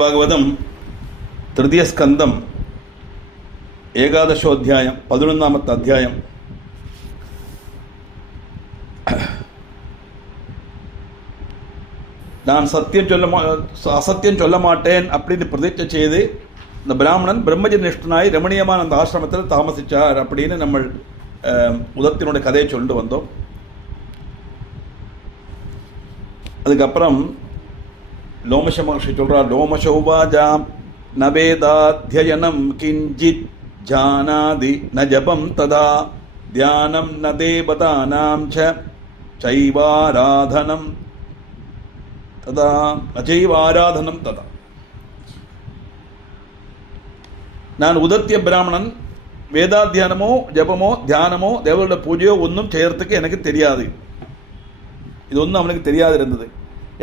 ഭാഗവതം തൃതീയ സ്കന്ധം ഏകാദശോധ്യായം 11ാമത്തെ അധ്യായം. நான் அசத்தியம் சொல்ல மாட்டேன் அப்படின்னு பிரதிஜை செய்து இந்த பிராமணன் பிரம்மஜனிஷ்டனாய் ரமணீயமான அந்த ஆசிரமத்தில் தாமசிச்சார் அப்படின்னு நம்ம உதத்தினுடைய கதையை சொல்லிட்டு வந்தோம். அதுக்கப்புறம் லோமச மகர்ஷி சொல்றார், லோமசௌவாஜாம் நவேதாத்யயனம் கிஞ்சித் ஜானாதி ந ஜபம் ததா தியானம் ந தேவதானாம் சைவாராதனம் ததா நச்சைவாராதனம் ததா. நான் உதத்திய பிராமணன், வேதாத்தியானமோ ஜபமோ தியானமோ தேவரோட பூஜையோ ஒன்றும் செய்யறதுக்கு எனக்கு தெரியாது. இது ஒன்றும் அவனுக்கு தெரியாது இருந்தது.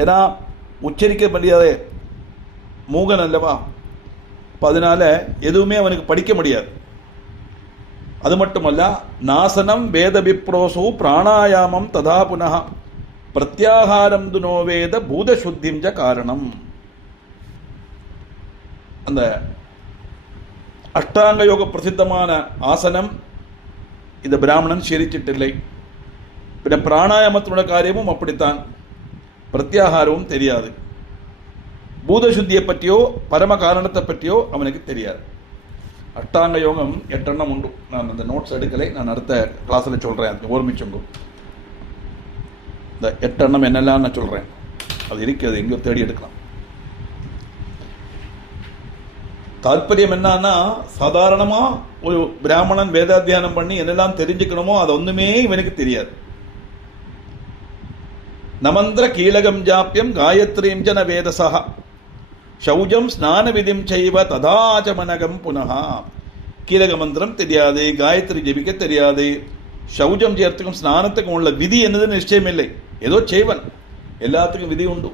ஏன்னா உச்சரிக்க முடியாத மூகன் அல்லவா, இப்போ அதனால எதுவுமே அவனுக்கு படிக்க முடியாது. அது மட்டுமல்ல, நாசனம் வேத விப்ரோசு பிராணாயாமம் ததா புனः பிரத்யாகாரம் துனோ வேத பூதசுத்திம் ச காரணம். அந்த அஷ்டாங்க யோக பிரசித்தமான ஆசனம் இந்த பிராமணன் சீரிச்சிட்டில்லை. பின்ன பிராணாயாமத்தினுடைய காரியமும் அப்படித்தான், பிரத்யாகாரமும் தெரியாது. பூதசுத்தியை பற்றியோ பரம காரணத்தை பற்றியோ அவனுக்கு தெரியாது. அஷ்டாங்க யோகம் 8 எண்ணம் உண்டு. நான் அந்த நோட்ஸ் எடுக்கலை, நான் அடுத்த கிளாஸில் சொல்கிறேன், அது ஓர்மிச்சுங்க. இந்த 8 எண்ணம் என்னெல்லாம் நான் சொல்கிறேன், அது இருக்கிறது, எங்கேயோ தேடி எடுக்கலாம். தாற்பயம் என்னன்னா, சாதாரணமாக ஒரு பிராமணன் வேதாத்தியானம் பண்ணி என்னெல்லாம் தெரிஞ்சுக்கணுமோ அது ஒன்றுமே இவனுக்கு தெரியாது. நமந்திர கீலகம் ஜாப்பியம் காயத்ரீம் ஜன வேதசா சௌஜம் ஸ்நான விதிம் செய்வ ததாச்சமனகம் புனः. கீலக மந்திரம் தெரியாது, காயத்ரி ஜெபிக்க தெரியாது, சௌஜம் செய்யறதுக்கும் ஸ்நானத்துக்கும் உள்ள விதி என்னதுன்னு நிச்சயம் இல்லை. ஏதோ செய்வன், எல்லாத்துக்கும் விதி உண்டு.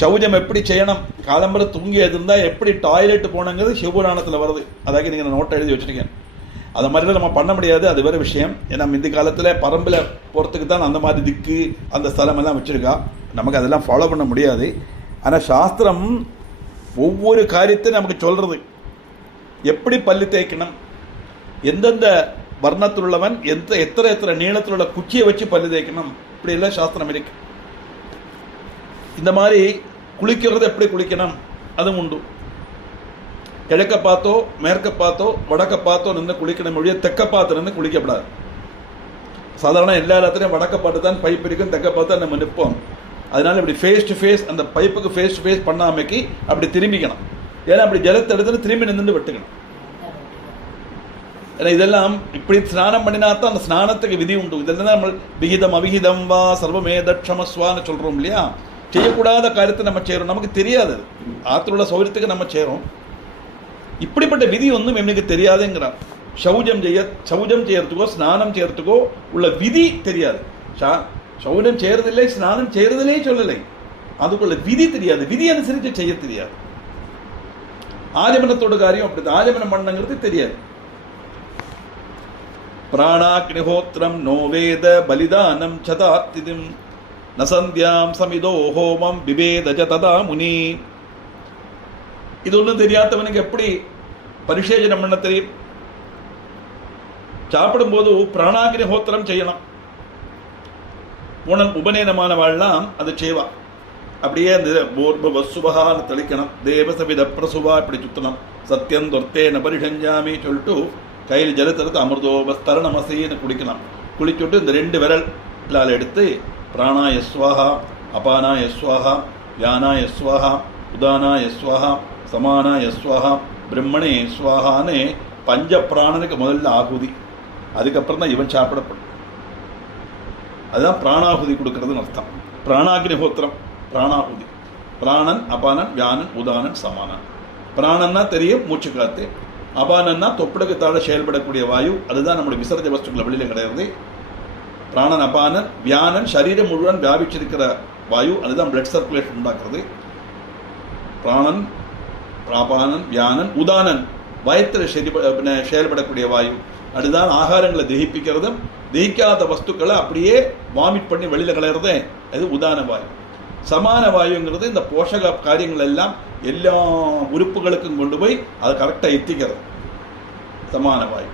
சௌஜம் எப்படி செய்யணும், காலம்பரை தூங்கி இருந்தா எப்படி டாய்லெட் போனங்கிறது சிவபுராணத்தில் வருது. அதாவது நீங்கள் நோட்டை எழுதி வச்சிருக்கேன். அதை மாதிரிலாம் நம்ம பண்ண முடியாது, அது வேறு விஷயம். ஏன்னா இந்த காலத்தில் பரம்பில் போகிறதுக்கு தான் அந்த மாதிரி திக்கு அந்த ஸ்தலம் எல்லாம் வச்சுருக்கா. நமக்கு அதெல்லாம் ஃபாலோ பண்ண முடியாது. ஆனால் சாஸ்திரம் ஒவ்வொரு காரியத்தையும் நமக்கு சொல்கிறது. எப்படி பல்லு தேய்க்கணும், எந்தெந்த வர்ணத்தில் உள்ளவன் எத்தனை நீளத்தில் உள்ள குச்சியை வச்சு பல்லு தேய்க்கணும், இப்படி எல்லாம் சாஸ்திரம் இருக்கு. இந்த மாதிரி குளிக்கிறது எப்படி குளிக்கணும் அதுவும் உண்டு. கிழக்க பார்த்தோ மேற்க பார்த்தோ வடக்க பார்த்தோ நின்று குளிக்கணும் மொழியை தெக்க பார்த்து நின்று குளிக்கப்படாது. சாதாரண எல்லா இடத்துலையும் வடக்க பார்த்து தான் பைப் இருக்கும், தெக்க பார்த்து நம்ம நிற்போம். அதனால இப்படி ஃபேஸ் டு ஃபேஸ், அந்த பைப்புக்கு ஃபேஸ் டு ஃபேஸ் பண்ணாமைக்கு அப்படி திரும்பிக்கணும். ஏன்னா அப்படி ஜலத்தை எடுத்து திரும்பி நின்று வெட்டுக்கணும். ஏன்னா இதெல்லாம் இப்படி ஸ்நானம் பண்ணினா தான் அந்த ஸ்நானத்துக்கு விதி உண்டு. இதெல்லாம் நம்ம விகிதம் அவிகிதம் வா சர்வமே தட்சமஸ்வான்னு சொல்றோம் இல்லையா. செய்யக்கூடாத காரியத்தை நம்ம செய்யறோம், நமக்கு தெரியாது. ஆத்துல உள்ள சௌரியத்துக்கு நம்ம செய்யறோம். இப்படிப்பட்ட விதி ஒன்றும் எனக்கு தெரியாதுங்கிறார். சௌஜம் செய்யறதுக்கோ ஸ்நானம் செய்யறதுக்கோ உள்ள விதி தெரியாது. சௌஜம் செய்யறதில்லை, ஸ்நானம் செய்யறதில்லை சொல்லலை, அதுக்குள்ள விதி தெரியாது, விதி அனுசரித்து செய்ய தெரியாது. ஆஜமனத்தோட காரியம் அப்படி, ஆஜமனம் பண்ணங்கிறது தெரியாது. பிராணாக்னிஹோத்திரம் நோவேத பலிதானம் சதாத்திதிம் நசந்தியாம் சமிதோ ஹோமம் விவேதஜ ததா முனி. இது ஒன்றும் தெரியாதவனுக்கு எப்படி பரிசேஜனம் பண்ண தெரியும்? சாப்பிடும்போது பிராணாக்னிஹோத்திரம் செய்யணும். உபநயனமான வாழலாம் அது செய்வா. அப்படியே அந்த வசுபகான்னு தெளிக்கணும். தேவசவித பிரசுவா இப்படி சுத்தணும். சத்தியம் தொர்த்தேன பரிஷஞ்சாமி சொல்லிட்டு கையில் ஜலத்தெடுத்து அமிர்தோபஸ்தரணமசின்னு குடிக்கணும். குளிச்சுட்டு இந்த 2 விரலால் எடுத்து பிராணாய ஸ்வாஹா, அபானாய ஸ்வாஹா, வியானாய ஸ்வாஹா, உதானாய ஸ்வாஹா, சமானாய ஸ்வாஹா, பிரம்மணே ஸ்வாஹான்னு பஞ்ச பிராணனுக்கு முதல்ல ஆகுதி. அதுக்கப்புறம் தான் இவன் சாப்பிடப்படும். அதுதான் பிராணாகுதி கொடுக்கறதுன்னு அர்த்தம். பிராணாக்னிஹோத்திரம், பிராணாகுதி. பிராணன், அபானன், வியானன், உதானன், சமானன். பிராணன்னா தெரியும், மூச்சு காத்து. அபானன்னா தொப்புளுக்கு தாழ செயல்படக்கூடிய வாயு, அதுதான் நம்முடைய விசர்ஜ வஸ்துக்களை வெளியில கிடையாது. பிராணன், அபானன், வியானன் சரீரம் முழுவதும் வியாபிச்சிருக்கிற வாயு, அதுதான் பிளட் சர்க்குலேஷன் உண்டாக்குறது. பிராணன், அபானன், வியானன், உதானன் வயத்தில் செயல்படக்கூடிய வாயு, அதுதான் ஆகாரங்களை தகிப்பிக்கிறதும் தகிக்காத வஸ்துக்களை அப்படியே வாமிட் பண்ணி வெளியில் கலர்றதே அது உதான வாயு. சமான வாயுங்கிறது இந்த போஷக காரியங்கள் எல்லாம் எல்லா உறுப்புகளுக்கும் கொண்டு போய் அதை கரெக்டாக எத்திக்கிறது சமான வாயு.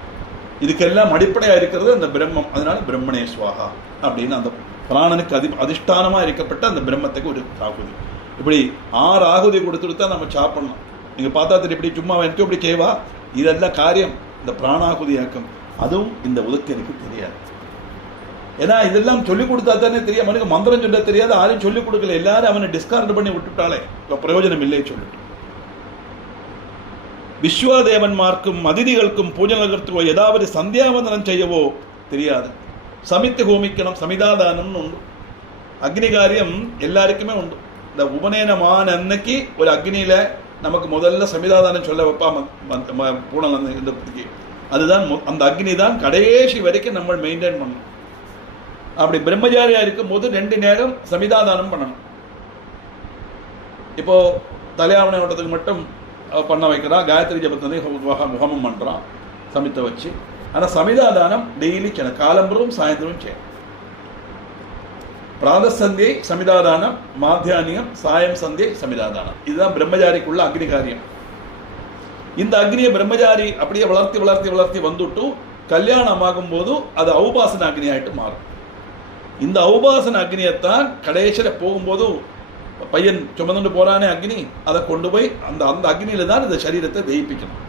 இதுக்கெல்லாம் அடிப்படையாக இருக்கிறது அந்த பிரம்மம். அதனால பிரம்மணே ஸ்வாகா அப்படின்னு அந்த பிராணனுக்கு அதிஷ்டானமாக இருக்கப்பட்ட அந்த பிரம்மத்துக்கு ஒரு ஆகுதி. இப்படி 6 ஆகுதி கொடுத்துட்டு நம்ம சாப்பிடணும். நீங்கள் பார்த்தா தெரியும், இப்படி சும்மா எனக்கு இப்படி செய்வா, இதெல்லாம் காரியம் இந்த பிராணாகுதியாக்கம். அதுவும் இந்த உதக்கனுக்கு தெரியாது. ஏன்னா இதெல்லாம் சொல்லிக் கொடுத்தா தானே தெரியும். அவனுக்கு மந்திரம் சொல்ல தெரியாது, யாரையும் சொல்லிக் கொடுக்கல, எல்லாரும் அவனை டிஸ்கார்ட் பண்ணி விட்டுட்டாலே இப்போ பிரயோஜனம் இல்லைன்னு சொல்லிட்டு விஸ்வாதேவன்மார்க்கும் அதிதிகளுக்கும் பூஜை நகர்த்துவோ ஏதாவது சந்தியாவந்தனம் செய்யவோ தெரியாது. சமித்து ஹோமிக்கணும், சமிதாதானம்னு உண்டு. அக்னி காரியம் எல்லாருக்குமே உண்டு. இந்த உபநயனமான அன்னைக்கு ஒரு அக்னியில நமக்கு முதல்ல சமிதாதானம் சொல்ல வைப்பா பூனல். இந்த அதுதான் அந்த அக்னி தான் கடைசி வரைக்கும் நம்ம மெயின்டைன் பண்ணணும். அப்படி பிரம்மச்சாரியா இருக்கும் போது 2 நேரம் சமிதாதானம் பண்ணணும். இப்போ தலையாவணை ஓட்டத்துக்கு மட்டும் பண்ண வைக்கிறா, காயத்ரி ஜபத்தை ஹோமம் பண்றான் சமித்தை வச்சு. ஆனால் சமிதாதானம் டெய்லி செய்யணும், காலம்பரும் சாயந்தரம் செய்யணும். பிராத சந்தியை சமிதாதானம், மாத்தியானியம், சாயம் சந்தியை சமிதாதானம். இதுதான் பிரம்மச்சாரிக்குள்ள அக்னி காரியம். இந்த அக்னியை பிரம்மச்சாரி அப்படியே வளர்த்தி வளர்த்தி வளர்த்தி வந்துட்டு கல்யாணம் ஆகும் போது அது ஔபாசன அக்னி ஆயிட்டு மாறும். இந்த ஔபாசன அக்னியைத்தான் கடைசியில போகும்போது பையன் சுமந்துட்டு போறானே அக்னி, அதை கொண்டு போய் அந்த அந்த அக்னியில தான் இந்த சரீரத்தை தெய்ப்பிக்கணும்.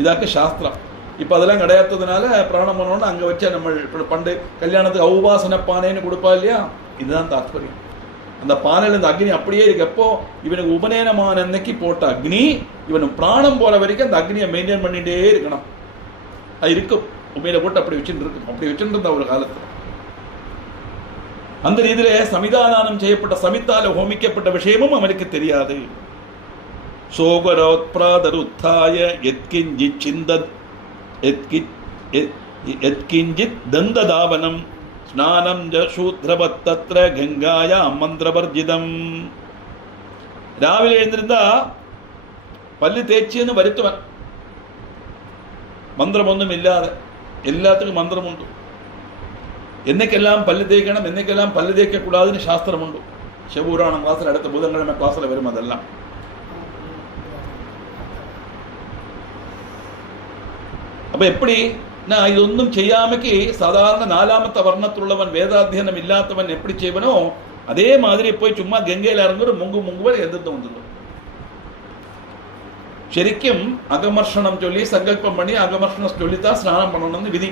இதாக்கு சாஸ்திரம். இப்போ அதெல்லாம் கிடையாததுனால பிராணம் பண்ணோன்னு அங்கே வச்சா நம்ம பண்டு கல்யாணத்துக்கு ஔபாசன பானைன்னு கொடுப்பா இல்லையா, இதுதான் தாத்பரியம். அந்த பானையில் இந்த அக்னி அப்படியே இருக்கு. எப்போ இவனுக்கு உபநயனமான அன்னைக்கு போட்ட அக்னி இவனுக்கு பிராணம் போற வரைக்கும் அந்த அக்னியை மெயின்டைன் பண்ணிட்டே இருக்கணும். அது இருக்கும், உண்மையில போட்டு அப்படி வச்சுட்டு இருக்கும். அப்படி வச்சுட்டு இருந்த ஒரு காலத்தில் அந்த ரீதியில சமிதாதானம் செய்யப்பட்ட சமித்தால ஹோமிக்கப்பட்ட விஷயமும் அவனுக்கு தெரியாது. சோகரோத்பிராதருத்தாய எத்கிஞ்சித் சிந்தத் எத்கிஞ்சித் தந்ததாவனம் ஸ்நானம் ஜ சூத்ரவத் தத்ர கங்காயா மந்திரவர்ஜிதம். ராவிலே எழுந்திருந்தா பல்லு தேய்ச்சின்னு வருத்துவன். மந்திரம் ஒன்றும் இல்லாத, எல்லாத்துக்கும் மந்திரம் உண்டு. என்னைக்கெல்லாம் பல்லு தேய்க்கணும், என்னைக்கெல்லாம் பல்லு தேய்க்க கூடாதுன்னு சாஸ்திரம் உண்டு. சிவபுராணம் கிளாஸில் அடுத்த புதன்கிழமை கிளாஸில் வரும். அதெல்லாம் அப்ப எப்படி நான் இது ஒன்றும் செய்யாமக்கு சாதாரண 4ஆமத்த வர்ணத்துள்ளவன் வேதாத்தியனம் இல்லாதவன் எப்படி செய்வனோ அதே மாதிரி போய் சும்மா கங்கையில இறங்குற முங்குவர் எதிர்த்து வந்துடும். ശരിക്കും அகமர்ஷனம் சொல்லி சங்கல்பம் பண்ணி அகமர்ஷனம் சொல்லித்தான் ஸ்நானம் பண்ணணும்னு விதி.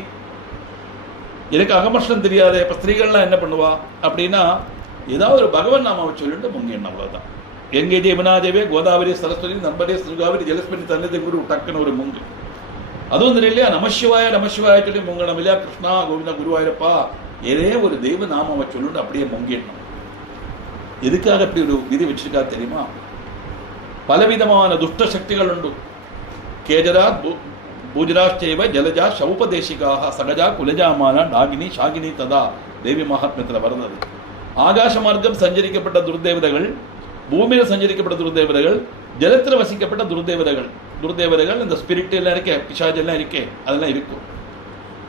எனக்கு அகமர்ஷனம் தெரியாது. இப்ப ஸ்திரீகள்லாம் என்ன பண்ணுவா அப்படின்னா ஏதாவது ஒரு பகவன் நாமாவை சொல்லிட்டு முங்கிடணும், அவ்வளவுதான். எங்கே ஜெயமனாதேவே கோதாவரி சரஸ்வதி நம்பரே ஸ்ரீகாவரி ஜலஸ்பதி தன்னதி குரு டக்குன்னு ஒரு முங்கு. அதுவும் இல்லையா நமசிவாய நமசிவாய சொல்லி முங்கணும் இல்லையா. கிருஷ்ணா கோவிந்தா குருவாயிரப்பா ஏதே ஒரு தெய்வ நாமாவை சொல்லிட்டு அப்படியே முங்கிடணும். எதுக்காக அப்படி ஒரு விதி வச்சிருக்கா தெரியுமா? பலவிதமான துஷ்ட சக்திகள் உண்டு. கேஜரா பூஜராச்சைவ ஜலஜா சௌபதேசிகாக சகஜா குலஜாமான நாகினி ஷாகினி ததா தேவி மகாத்மியத்தில் வருന്നത്. ஆகாச மார்க்கம் சஞ்சரிக்கப்பட்ட துர்தேவதைகள், பூமியில் சஞ்சரிக்கப்பட்ட துர்தேவதைகள், ஜலத்தில் வசிக்கப்பட்ட துர்தேவதைகள் இந்த ஸ்பிரிட் எல்லாம் இருக்கே, பிசாஜ் எல்லாம் இருக்கே, அதெல்லாம் இருக்கும்.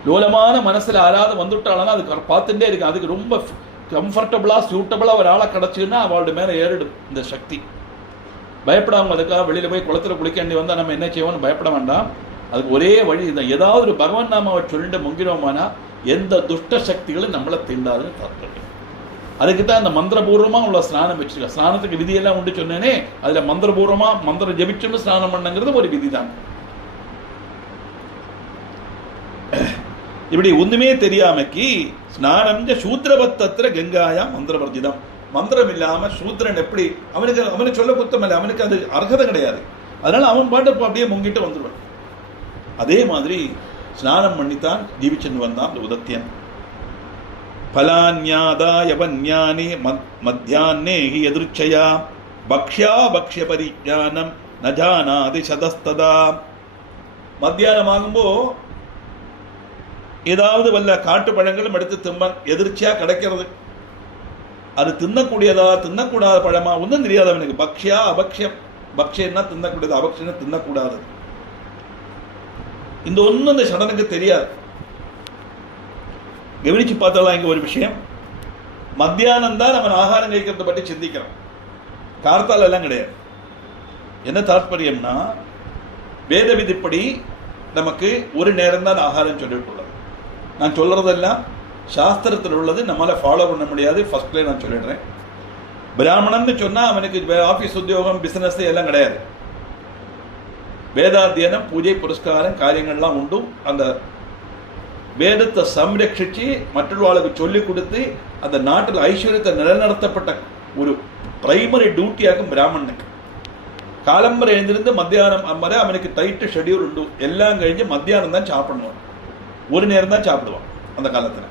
லோலமான மனசுல ஆறாத வந்துட்டாலும் அதுக்கு பார்த்துட்டே இருக்கு. அதுக்கு ரொம்ப கம்ஃபர்டபுளா சூட்டபுளா ஒரு ஆளை கிடைச்சுன்னா அவளோட மேல ஏறிடும் இந்த சக்தி. பயப்படாம அதுக்காக வெளியில போய் குளத்துல குளிக்காண்டி வந்தா நம்ம என்ன செய்வோம்னு பயப்பட வேண்டாம். அதுக்கு ஒரே வழி இதுதான். ஏதாவது ஒரு பகவான் நாமாவை சொல்லிட்டு முங்கினோமானா எந்த துஷ்ட சக்திகளும் நம்மளை தீண்டாதுன்னு தாற்பயம். அதுக்கு தான் அந்த மந்திரபூர்வமா உள்ள ஸ்நானம் வச்சிருக்க. ஸ்நானத்துக்கு விதியெல்லாம் உண்டு சொன்னேனே, அதுல மந்திரபூர்வமா மந்திரம் ஜபிச்சுன்னு ஸ்நானம் பண்ணுங்கிறது ஒரு விதி தான். இப்படி ஒண்ணுமே தெரியாமக்கி ஸ்நானம் சூத்ரபத்தத்திர கங்காயா மந்திரவர்ஜிதம். மந்திரம் இல்லாம சூத்ரன் எப்படி அவனுக்கு சொல்ல குத்தம் இல்லை, அவனுக்கு அது அர்ஹதை கிடையாது. அதனால அவன் பாட்டு அப்படியே முங்கிட்டு வந்துடுவான். அதே மாதிரி ஸ்நானம் பண்ணித்தான் ஜீவிச்சுன்னு வந்தான் உதத்தியன். பலான்யாதாயவன்யானி மத்தியானே ஹி எதிர்ச்சயா பக்ஷ்யா பக்ஷ்ய பரிஜானம் நஜானாதி சதஸ்ததா. மத்தியானம் ஆகும்போ ஏதாவது வல்ல காட்டு பழங்களும் எடுத்து திம்பன் எதிர்ச்சியா கிடைக்கிறது. அது தின்னக்கூடியதா தின்னக்கூடாத பழமா ஒன்றும் தெரியாது அவனுக்கு. பக்ஷ்யா அபக்ஷம், பக்ஷன்னா தின்னக்கூடியது, அபக்ஷன்னா தின்னக்கூடாது. இந்த ஒன்றும் இந்த சடனுக்கு தெரியாது. கவனிச்சு பார்த்தாலாம் இங்க ஒரு விஷயம். மத்தியானம் தான் அவன் ஆகாரம் കഴിக்கிறத பற்றி சிந்திக்கிறான். கார்த்தால எல்லாம் கிடையாது. என்ன தாற்பயம்னா, வேத விதிப்படி நமக்கு ஒரு நேரம் தான் ஆகாரம் சொல்லிட்டுள்ளது. நான் சொல்றதெல்லாம் சாஸ்திரத்தில் உள்ளது, நம்மளால ஃபாலோ பண்ண முடியாது. ஃபர்ஸ்ட்லேயே நான் சொல்லிடுறேன். பிராமணன் சொன்னா அவனுக்கு ஆபீஸ் உத்தியோகம் பிசினஸ் எல்லாம் கிடையாது. வேதாத்தியனம், பூஜை, புரஸ்காரம் காரியங்கள்லாம் உண்டு. அந்த வேதத்தை சம்ரட்சிச்சு மற்றவர்களுக்கு சொல்லிக் கொடுத்து அந்த நாட்டில் ஐஸ்வர்யத்தை நிலைநிறுத்தப்பட்ட ஒரு பிரைமரி டியூட்டியாகும் பிராமணனுக்கு. காலம்பரை எழுந்திருந்து மத்தியானம் வரை அவனுக்கு டைட்டு ஷெடியூல் உண்டு. எல்லாம் கழிஞ்சு மத்தியானம் தான் சாப்பிடணும். ஒரு நேரம் தான் சாப்பிடுவான் அந்த காலத்தில்.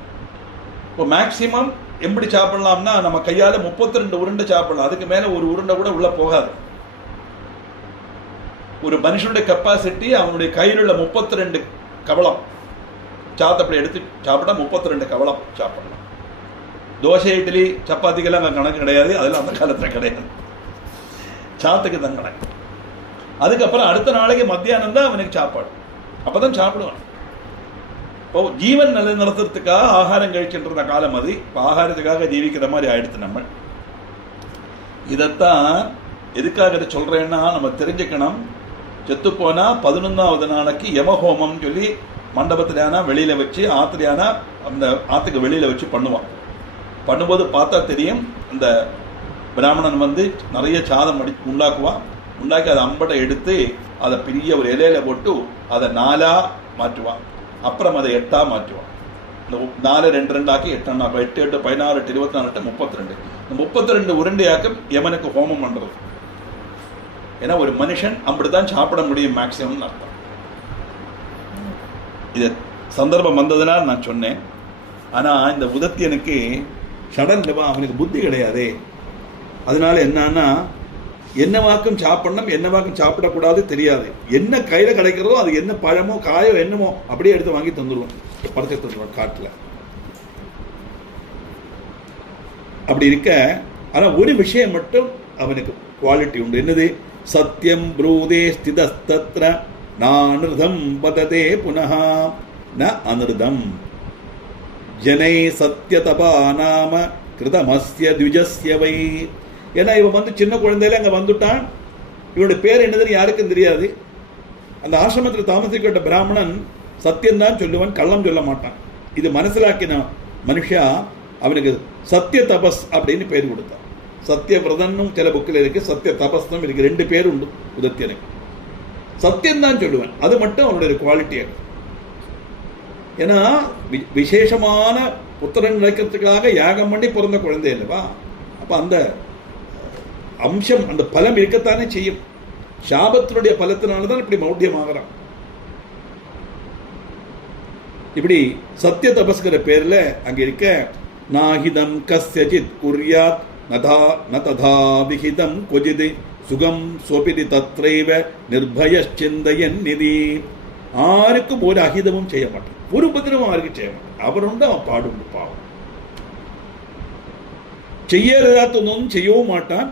இப்போ மேக்சிமம் எப்படி சாப்பிடலாம்னா, நம்ம கையால் 32 உருண்டை சாப்பிடலாம். அதுக்கு மேலே ஒரு உருண்டை கூட உள்ள போகாது. ஒரு மனுஷனுடைய கெப்பாசிட்டி அவனுடைய கையில் உள்ள 32 கவளம் சாத்தப்படி எடுத்து சாப்பிட்டா 32 கவளம் சாப்பிடலாம். தோசை, இட்லி, சப்பாத்திக்கெல்லாம் அங்கே கணக்கு கிடையாது. அதெல்லாம் அந்த காலத்தில் கிடையாது. சாத்துக்கு தான் கணக்கு. அதுக்கப்புறம் அடுத்த நாளைக்கு மத்தியானம் தான் அவனுக்கு சாப்பாடு. அப்போதான் சாப்பிடுவான். இப்போ ஜீவன் நிலைநிறுத்துறதுக்காக ஆகாரம் கழிச்சுன்ற காலம் அது. இப்போ ஆகாரத்துக்காக ஜீவிக்கிற மாதிரி ஆயிடுத்து. நம்ம இதைத்தான் எதுக்காக இதை சொல்றேன்னா, நம்ம தெரிஞ்சுக்கணும். செத்து போனா 11வது நாளைக்கு யமஹோமம் சொல்லி மண்டபத்திலானா வெளியில வச்சு, ஆத்திரியானா அந்த ஆத்துக்கு வெளியில வச்சு பண்ணுவான். பண்ணும்போது பார்த்தா தெரியும், அந்த பிராமணன் நிறைய சாதம் உண்டாக்குவான். உண்டாக்கி அதை அம்பட்டை எடுத்து அதை பெரிய ஒரு இலையில போட்டு அதை 4ஆ மாற்றுவான். அப்புறம் அதை 8ஆ மாற்றுவான். இந்த 4 2 2 ஆக்கி 8 8 8 16 8 24 32. இந்த 32 உருண்டையாக்கம் யமனுக்கு ஹோமம் பண்றது. ஏன்னா ஒரு மனுஷன் அப்படித்தான் சாப்பிட முடியும் மேக்சிமம் அர்த்தம். இது சந்தர்ப்பம் வந்ததுனால் நான் சொன்னேன். ஆனா இந்த உதத்தியனுக்கு சடன் அவனுக்கு புத்தி கிடையாதே. அதனால என்னன்னா, என்ன வாக்கும் சாப்பிடணும், என்ன வாக்கும் சாப்பிடக்கூடாது தெரியாது. என்ன கையில கிடைக்கிறதோ அது, என்ன பழமோ காயோ என்னமோ அப்படியே எடுத்து வாங்கி தந்துடுவோம், படத்தை தந்துடுவோம் காட்டுல. அப்படி இருக்க, ஆனா ஒரு விஷயம் மட்டும் அவனுக்கு குவாலிட்டி உண்டு. என்னது? சத்தியம் ப்ரூதே ஸ்திதஸ்தத்ர நானிருதம் வததே புனஹ ந அனிருதம் ஜனை சத்யதபா நாம கிருதமஸ்ய த்விஜஸ்ய வை. ஏன்னா இவன் சின்ன குழந்தையில அங்க வந்துட்டான். இவனுடைய பேர் என்னதுன்னு யாருக்கும் தெரியாது. அந்த ஆசிரமத்தில் தாமசிக்கப்பட்ட பிராமணன் சத்தியம்தான் சொல்லுவான், கள்ளம் சொல்ல மாட்டான். இது மனசிலாக்கின மனுஷா அவனுக்கு சத்திய தபஸ் அப்படின்னு பேர் கொடுத்தான். சத்திய விரதன்னும் சில புக்கில் இருக்கு, சத்திய தபஸ்னும் இருக்கு. 2 பேர் உண்டு உதத்தியனுக்கு. சத்தியம்தான் சொல்லுவேன், அது மட்டும் அவனுடைய குவாலிட்டியாக. ஏன்னா விசேஷமான புத்திரன் கிடைக்கிறதுக்காக யாகம் பண்ணி பிறந்த குழந்தை இல்லவா? அப்ப அந்த அம்சம், அந்த பலம் இருக்கத்தானே செய்யும். சாபத்தினுடைய பலத்தினால்தான் இப்படி மௌட்டியமாகறான். இப்படி சத்திய தபஸ்கிற பேர்ல அங்க இருக்க, நாஹிதம் கஸ்யஜித் குர்யாத் நததா விஹிதம் கொஜித் சுகம் சோபிதி தத்ரைவ நிர்பயச்சிந்தயன் நிதி. ஆருக்கும் ஒரு அகிதமும் செய்ய மாட்டான், ஒரு உபதிரமும் யாருக்கும் செய்ய மாட்டான். அவனுண்டு அவன் பாடுண்டு பாவம். செய்யறதாத்தொന്നും செய்யவும் மாட்டான்.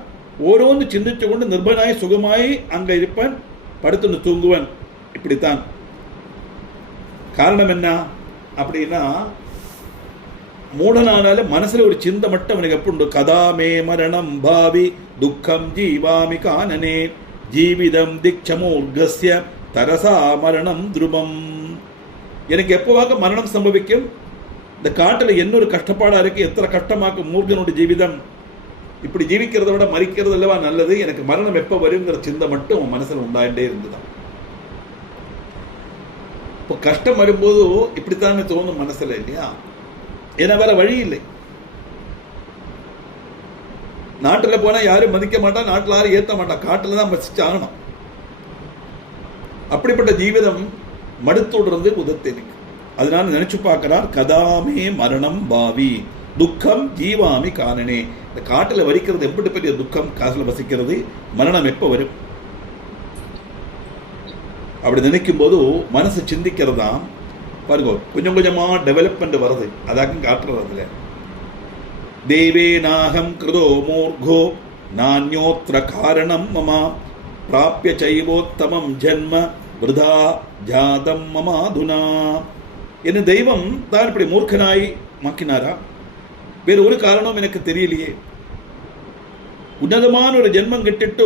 ஓரோன்னு சிந்திச்சு கொண்டு நிர்பயனாய் சுகமாய் அங்க இருப்பான், படுத்துன்னு தூங்குவன். இப்படித்தான். காரணம் என்ன அப்படின்னா, மூடனானாலும் மனசுல ஒரு சிந்தை மட்டும் அவனுக்கு எப்படி உண்டு? கதாமே மரணம் பாவி துக்கம் ஜீவாமி கானனே ஜீவிதம் திக்ஷமோர்கஸ்ய தரசா மரணம் துருபம். எனக்கு எப்போவாக மரணம் சம்பவிக்கும்? இந்த காட்டுல என்ன ஒரு கஷ்டப்பாடா இருக்கு, எத்தனை கஷ்டமாக்கும் மூர்கனுடைய ஜீவிதம். இப்படி ஜீவிக்கிறத விட மறிக்கிறது அல்லவா நல்லது. எனக்கு மரணம் எப்ப வருங்கிற சிந்தை மட்டும் மனசுல உண்டாயிட்டே இருந்துதான். இப்போ கஷ்டம் வரும்போது இப்படித்தானே தோணும் மனசுல, இல்லையா? ஏன்னா வேற வழி இல்லை. நாட்டுல போனா யாரும் மதிக்க மாட்டான், நாட்டுல யாரும் ஏத்த மாட்டான், காட்டுல தான் மதிச்சு ஆகணும். அப்படிப்பட்ட ஜீவிதம் மடுத்துடுறது உதத்தனுக்கு. அதனால நினைச்சு பார்க்கிறார், கதாமே மரணம் பாவி துக்கம் ஜீவாமி காணனே. இந்த காட்டுல வரிக்கிறது எப்படி பெரிய துக்கம், காசுல வசிக்கிறது, மரணம் எப்ப வரும்? அப்படி நினைக்கும் போது மனசு சிந்திக்கிறதா பாருங்க, கொஞ்சம் கொஞ்சமா டெவலப்மெண்ட் வருது. அதாக்கும் காட்டுறதுல தேவே நாகம் கிருதோ மூர்கோ நான்யோத்ர காரணம் மமா பிராப்ய சைவோத்தமம் ஜென்ம விருதா ஜாதம் மமாதுனா. என்ன தெய்வம் தான் இப்படி மூர்க்கனாய் மாக்கினாரா? வேறு ஒரு காரணம் எனக்கு தெரியலையே. உன்னதமான ஒரு ஜென்மம் கெட்டுட்டு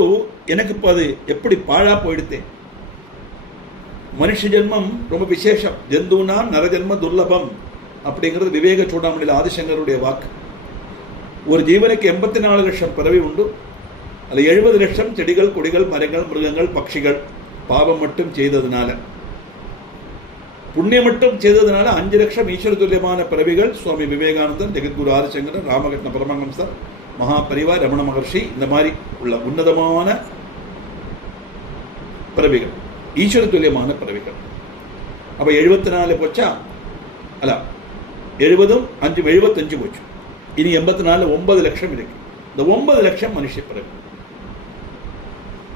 எனக்கு இப்போ அது எப்படி பாழா போயிடுத்தேன். மனுஷ ஜென்மம் ரொம்ப விசேஷம். ஜந்துனா நரஜன்ம துர்லபம் அப்படிங்கிறது விவேக சூடாமணியில் ஆதிசங்கருடைய வாக்கு. ஒரு ஜீவனுக்கு 84 லட்சம் பிறவி உண்டு. அதில் 70 லட்சம் செடிகள், கொடிகள், மரங்கள், மிருகங்கள், பட்சிகள். பாவம் மட்டும் செய்ததுனால, புண்ணியம் மட்டும் செய்ததுனால 5 லட்சம் ஈஸ்வர துல்லியமான பிறவிகள். சுவாமி விவேகானந்தர், ஜெகத்குரு ஆதிசங்கரன், ராமகிருஷ்ண பரமஹம்சர், மகா பரிவார், ரமண மகர்ஷி, இந்த மாதிரி உள்ள உன்னதமான பிறவிகள், ஈஸ்வர துல்லியமான பிறவிகள். அப்ப 74 போச்சா? அல்ல, 70 5 75 போச்சு. இனி 84 9 லட்சம் இருக்கு. இந்த 9 லட்சம் மனுஷ பிறவி.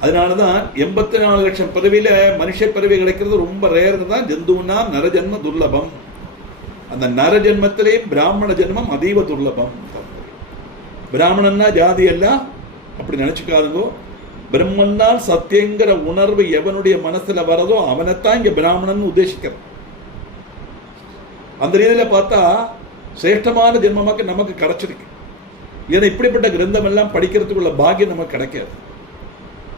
அதனாலதான் 84 லட்சம் பிறவியில மனுஷ பிறவி கிடைக்கிறது ரொம்ப ரேர் தான். ஜந்துனா நரஜன்ம துர்லபம். அந்த நரஜன்மத்திலே பிராமண ஜென்மம் அதீவ துர்லபம். பிராமணன்னா ஜாதி அல்ல, அப்படி நினைச்சுக்காதுங்கோ. பிரம்மன்னால் சத்தியங்கிற உணர்வு எவனுடைய மனசுல வரதோ அவனைத்தான் இங்க பிராமணன் உத்தேசிக்கிறது. அந்த ரீதியில பார்த்தா சிரேஷ்டமான ஜென்மமாக நமக்கு கிடைச்சிருக்கு. ஏன்னா இப்படிப்பட்ட கிரந்தம் எல்லாம் படிக்கிறதுக்குள்ள பாக்கியம் நமக்கு கிடைக்காது.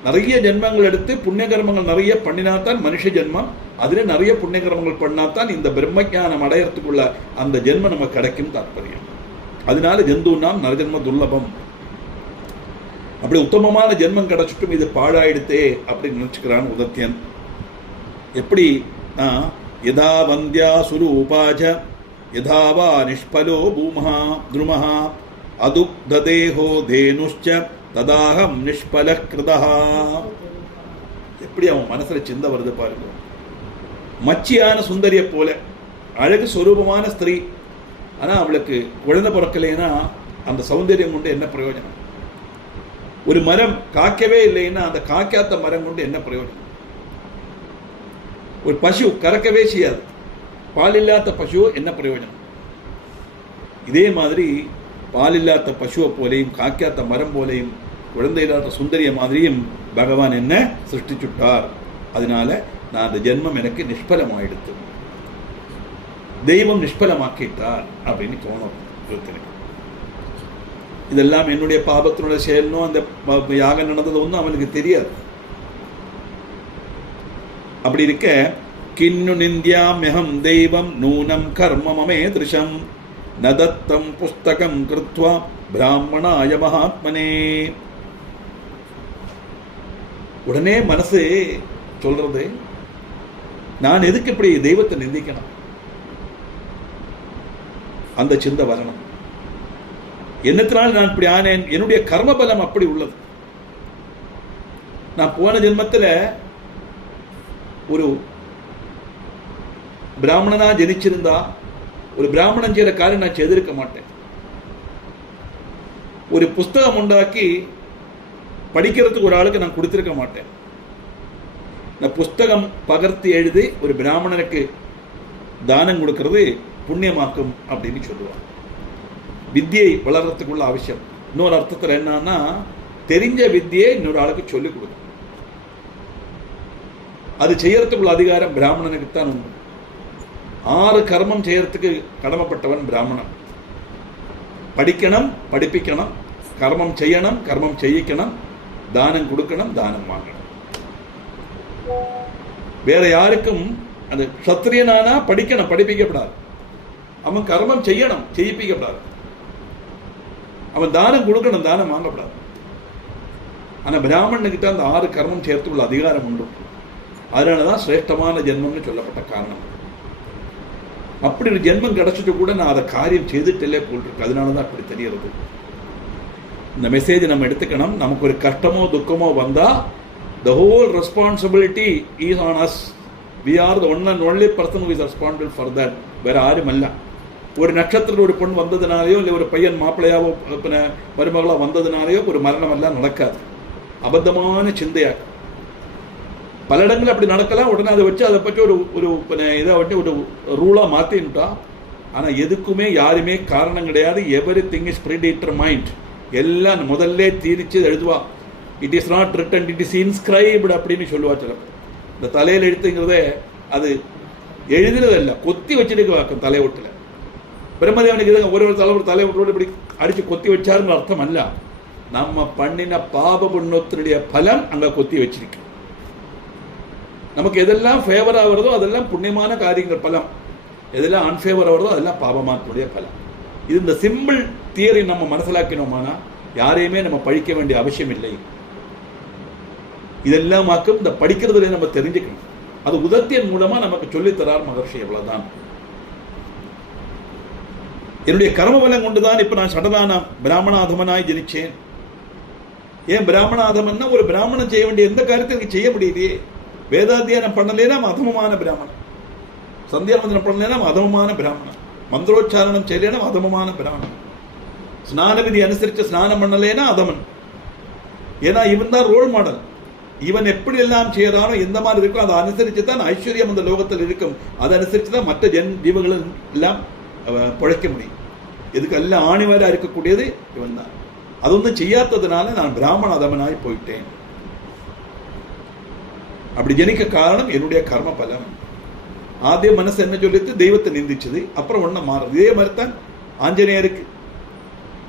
நிறைய ஜென்மங்கள் எடுத்து புண்ணிய கர்மங்கள் நிறைய பண்ணினாத்தான் மனுஷ ஜென்மம். அதுல நிறைய புண்ணிய கர்மங்கள் பண்ணாதான் இந்த பிரம்மஞானம் அடையறதுக்குள்ள அந்த ஜென்மம் நமக்கு கிடைக்கும் தாற்பயம். அதனால ஜந்துனாம் நரஜன்ம துர்லபம். அப்படி உத்தமமான ஜென்மம் கிடைச்சிட்டும் இது பாழாயிடுத்தே அப்படின்னு நினைச்சுக்கிறான் உதத்தியன். எப்படி யதா வந்தியா சுரூபாஜ யதாவா நிஷ்பலோ பூமஹா துருமஹா அதுக்ததேஹோ தேனுஷ்ச ததாகம் நிஷ்பல கிருதஹா. எப்படி அவன் மனசுல சிந்த வருது பாருங்க. மச்சியான சுந்தரிய போல அழகு சொரூபமான ஸ்திரீ, ஆனா அவளுக்கு குழந்தை பிறக்கலைன்னா அந்த சௌந்தரியம் கொண்டு என்ன பிரயோஜனம்? ஒரு மரம் காக்கவே இல்லைன்னா அந்த காக்காத்த மரம் கொண்டு என்ன பிரயோஜனம்? ஒரு பசு கறக்கவே செய்யாது, பால் இல்லாத பசு என்ன பிரயோஜனம்? இதே மாதிரி பால் இல்லாத பசுவை போலையும் காக்காத்த மரம் போலையும் குழந்தை இல்லாத சுந்தரிய மாதிரியும் பகவான் என்ன சிருஷ்டிச்சுட்டார். அதனால நான் அந்த ஜென்மம் எனக்கு நிஷ்பலமாயிடுத்து, தெய்வம் நிஷ்பலமாக்கிட்டார் அப்படின்னு தோணும். இதெல்லாம் என்னுடைய பாபத்தினுடைய செயல்னோ அந்த யாகம் நடந்தது ஒன்றும் அவனுக்கு தெரியாது. அப்படி இருக்க கிண்ணு நிந்தியாம்யஹம் தெய்வம் நூனம் கர்மமே திருஷம் நதத்தம் புஸ்தகம் கிருத்வா பிராமணாய மகாத்மனே. உடனே மனசு சொல்றது, நான் எதுக்கு இப்படி தெய்வத்தை நிந்திக்கணும்? அந்த சிந்தை வரணும். என்னத்தினால் நான் இப்படி ஆனேன்? என்னுடைய கர்மபலம் அப்படி உள்ளது. நான் போன ஜென்மத்தில் ஒரு பிராமணனா ஜனிச்சிருந்தா ஒரு பிராமணன் செய்யற காரியம் நான் செய்திருக்க மாட்டேன். ஒரு புஸ்தகம் உண்டாக்கி படிக்கிறதுக்கு ஒரு ஆளுக்கு நான் கொடுத்திருக்க மாட்டேன். நான் புஸ்தகம் பகர்த்தி எழுதி ஒரு பிராமணனுக்கு தானம் கொடுக்கிறது புண்ணியமாக்கும் அப்படின்னு சொல்லுவாங்க. வித்தியை வளர்றதுக்குள்ள அவசியம். இன்னொரு அர்த்தத்தில் என்னன்னா, தெரிஞ்ச வித்தியை இன்னொரு ஆளுக்கு சொல்லிக் கொடுக்கும். அது செய்யறதுக்குள்ள அதிகாரம் பிராமணனுக்கு தான் உண்டு. 6 கர்மம் செய்யறதுக்கு கடமைப்பட்டவன் பிராமணன். படிக்கணும், படிப்பிக்கணும், கர்மம் செய்யணும், கர்மம் செய்யிக்கணும், தானம் கொடுக்கணும், தானம் வாங்கணும். வேற யாருக்கும் அந்த சத்திரியனானா படிக்கணும், படிப்பிக்கப்படாது. அவன் கர்மம் செய்யணும், செய்யிப்பிக்கப்படாது. அவன் தானம் கொடுக்கணும், தானம் வாங்கப்படாது. ஆனா பிராமணனுக்கிட்ட அந்த 6 கர்மம் சேர்த்துள்ள அதிகாரம் உண்டு. அதனாலதான் சிரேஷ்டமான ஜென்மம்னு சொல்லப்பட்ட காரணம். அப்படி ஒரு ஜென்மம் கிடைச்சிட்டு கூட நான் அதை காரியம் செய்துட்டே போட்டிருக்கு. அதனாலதான் அப்படி தெரியறது. இந்த மெசேஜ் நம்ம எடுத்துக்கணும். நமக்கு ஒரு கஷ்டமோ துக்கமோ வந்தா the whole responsibility is on us. We are the one and only person who is responsible for that. வேற யாரும் அல்ல. ஒரு நட்சத்திரத்தில் ஒரு பொண்ணு வந்ததுனாலேயோ இல்லை ஒரு பையன் மாப்பிள்ளையாவோ மருமகளோ வந்ததுனாலேயோ ஒரு மரணம் எல்லாம் நடக்காது. அபத்தமான சிந்தையாக பல இடங்கள் அப்படி நடக்கலாம். உடனே அதை வச்சு அதை பற்றி ஒரு இதை வச்சு ஒரு ரூலா மாத்தின்ட்டா. ஆனா எதுக்குமே யாருமே காரணம் கிடையாது. Everything is predetermined. எல்லாம் முதல்ல தீர்ச்சி எழுதுவா. It is not written, it is inscribed அப்படின்னு சொல்லுவா. சில இந்த தலையில் எழுத்துங்கிறதே அது எழுதுனதல்ல, கொத்தி வச்சுட்டு வாக்கும் தலைவட்டில். பிரம்மதேவனுக்கு ஒரு தலைவர் தலைவட்டோடு இப்படி அடிச்சு கொத்தி வச்சாருங்கிற அர்த்தம் அல்ல. நம்ம பண்ணின பாப புண்ணியத்தினுடைய பலம் அங்க கொத்தி வச்சிருக்கு. நமக்கு எதெல்லாம் ஃபேவரா வருதோ அதெல்லாம் புண்ணியமான காரியங்கள் பலம், எதெல்லாம் அன்ஃபேவரா வருதோ அதெல்லாம் பாபமானத்துடைய பலம். இது இந்த சிம்பிள் தியரி நம்ம மனசிலாக்கினோமானா யாரையுமே நம்ம பழிக்க வேண்டிய அவசியம் இல்லை. இதெல்லாம் இந்த படிக்கிறதுல நம்ம தெரிஞ்சுக்கணும். அது உதத்தியன் மூலமா நமக்கு சொல்லித்தரார் மகர்ஷி. எவ்வளவுதான். என்னுடைய கர்மபலம் கொண்டுதான் இப்ப நான் சடனான பிராமணாதமனாய் ஜனிச்சேன். ஏன் பிராமணாதமன்னா ஒரு பிராமணன் செய்ய வேண்டிய எந்த காரியத்தை எனக்கு செய்ய முடியலையே. வேதாத்தியானம் பண்ணலேனா அதமமான பிராமணன், சந்தியாவந்தனம் பண்ணலேனா அதமமான பிராமணன், மந்திரோச்சாரணம் செய்யலேனா அதமமான பிராமணன், ஸ்நான விதி அனுசரிச்ச ஸ்நானம் பண்ணலேனா அதமன். ஏன்னா இவன் தான் ரோல் மாடல். இவன் எப்படி எல்லாம் செய்யறானோ எந்த மாதிரி இருக்கும் அதை அனுசரிச்சு தான் ஐஸ்வர்யம் அந்த லோகத்தில் இருக்கும். அதை அனுசரிச்சு தான் மற்ற ஜீவங்கள் எல்லாம் பிழைக்க முடியும். இதுக்கு எல்லாம் ஆணிவரா இருக்கக்கூடியது இவன் தான். அது வந்து செய்யாததுனால நான் பிராமண அதமனாய் போயிட்டேன். அப்படி ஜனிக்க காரணம் என்னுடைய கர்ம பலம். ஆദ്യ மனசு என்ன சொல்லிட்டு தெய்வத்தை நிந்திச்சது, அப்புறம் ஒன்ன மாறுது. இதே மாதிரி தான் ஆஞ்சநேயருக்கு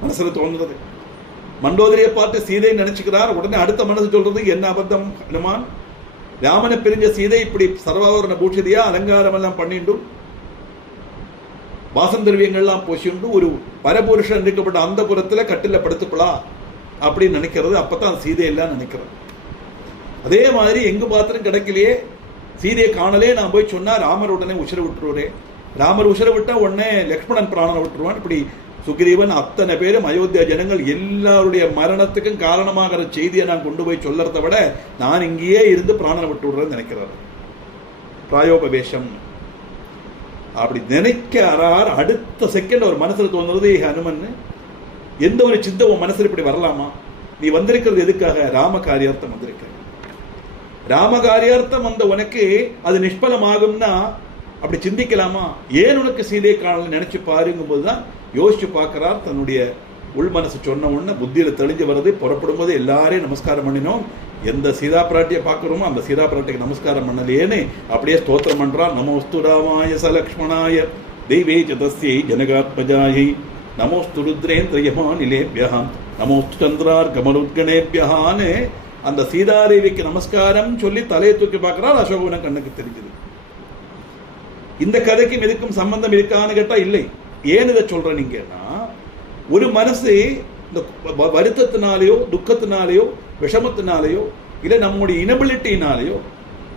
மனசுல தோன்றது. மண்டோதரியை பார்த்து சீதை நினைச்சுக்கிறார். உடனே அடுத்த மனசு சொல்றது என்ன அபத்தம் ஹனுமான், ராமனை பிரிஞ்ச சீதை இப்படி சர்வாவரண பூஷிதியா அலங்காரம் எல்லாம் பண்ணிட்டு வாசந்திரவியங்கள்லாம் பூசிண்டு ஒரு பரபுருஷன் இருக்கப்பட்ட அந்த புறத்துல கட்டில படுத்துப்பலா அப்படின்னு நினைக்கிறது. அப்பதான் சீதை எல்லாம் நினைக்கிறது. அதே மாதிரி எங்கு பாத்திரம் கிடைக்கலையே, சீதையை காணலே நான் போய் சொன்னா ராமர் உடனே உசிர விட்டுருவாரே. ராமர் உசிர விட்டா உடனே லக்ஷ்மணன் பிராணனை விட்டுருவான். இப்படி சுக்ரீவன் அத்தனை பேரும் அயோத்தியா ஜனங்கள் எல்லாருடைய மரணத்துக்கும் காரணமாகிற செய்தியை நான் கொண்டு போய் சொல்லறதை விட நான் இங்கேயே இருந்து பிராணனை விட்டு விடுறேன்னு நினைக்கிறார். பிராயோபவேஷம் அப்படி நினைக்கிறார். அடுத்த செகண்ட் ஒரு மனசுல தோன்றது, ஹனுமன் எந்த ஒரு சித்த உன் மனசுல இப்படி வரலாமா? நீ வந்திருக்கிறது எதுக்காக? ராம காரியார்த்தம் வந்திருக்க. ராம காரியார்த்தம் வந்த உனக்கு அது நிஷ்பலமாகும்னா அப்படி சிந்திக்கலாமா? ஏன் உனக்கு சீதை காணல நினைச்சு பாருங்கும் போதுதான் யோசிச்சு பார்க்கிறார். தன்னுடைய உள் மனசு சொன்ன உடனே புத்தியில தெளிஞ்சு வருது. புறப்படும் போது எல்லாரையும் நமஸ்காரம் பண்ணினோம். எந்த சீதா பிராட்டியை பார்க்கிறோமோ அந்த சீதா பிராட்டிக்கு நமஸ்காரம் பண்ணலையேன்னு அப்படியே ஸ்தோத்திரம் பண்றார். நமோஸ்து ராமாய சலக்ஷ்மணாய தெய்வே சதஸ்யை ஜனகாத்மஜாயை நமோஸ்து ருத்ரேந்திரயமானிலேபியாம் நமோஸ்து சந்திரார் கமருத்கணேபியான்னு அந்த சீதாதேவிக்கு நமஸ்காரம் சொல்லி தலையை தூக்கி பார்க்கிறார். அசோகவனம் கண்ணுக்கு தெரிஞ்சது. இந்த கதைக்கும் எதுக்கும் சம்பந்தம் இருக்கான்னு கேட்டா இல்லை. ஏன் இதை சொல்ற நீங்கன்னா, ஒரு மனசு இந்த வருத்தத்தினாலேயோ துக்கத்தினாலேயோ விஷமத்தினாலேயோ இல்லை நம்முடைய இனபிலிட்டினாலேயோ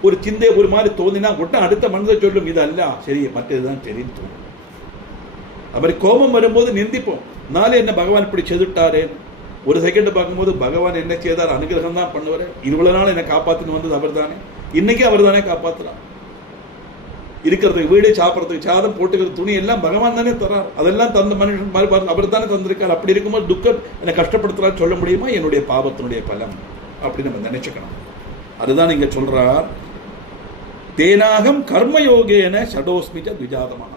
ஒரு சிந்தை ஒரு மாதிரி தோந்தினா உடனே அடுத்த மனதை சொல்லும் இது அல்ல சரி மற்றதுதான் சரின்னு தோணும். அப்படி கோபம் வரும்போது நிந்திப்போம். நாளே என்ன பகவான் இப்படி செய்துட்டாரே. ஒரு செகண்ட் பார்க்கும்போது பகவான் என்ன செய்தார், அனுகிரகம் தான் பண்ணுவார். இவ்வளவு நாள் என்ன காப்பாத்தின்னு வந்தது அவர் தானே, இன்னைக்கு அவர் தானே காப்பாத்துறார். இருக்கிறதுக்கு வீடு, சாப்பிட்றதுக்கு சாதம், போட்டுக்கிறது துணி எல்லாம் பகவான் தானே தர்றார். அதெல்லாம் தந்த மனுஷன் அவர் தானே தந்திருக்கார். அப்படி இருக்கும்போது துக்கம் என்னை கஷ்டப்படுத்துறாரு சொல்ல முடியுமா? என்னுடைய பாவத்தினுடைய பலம் அப்படி நம்ம நினைச்சுக்கணும். அதுதான் இங்க சொல்றார். தேனாகம் கர்மயோகேன ஷடோஸ்மிச்ச த்விஜாதமான,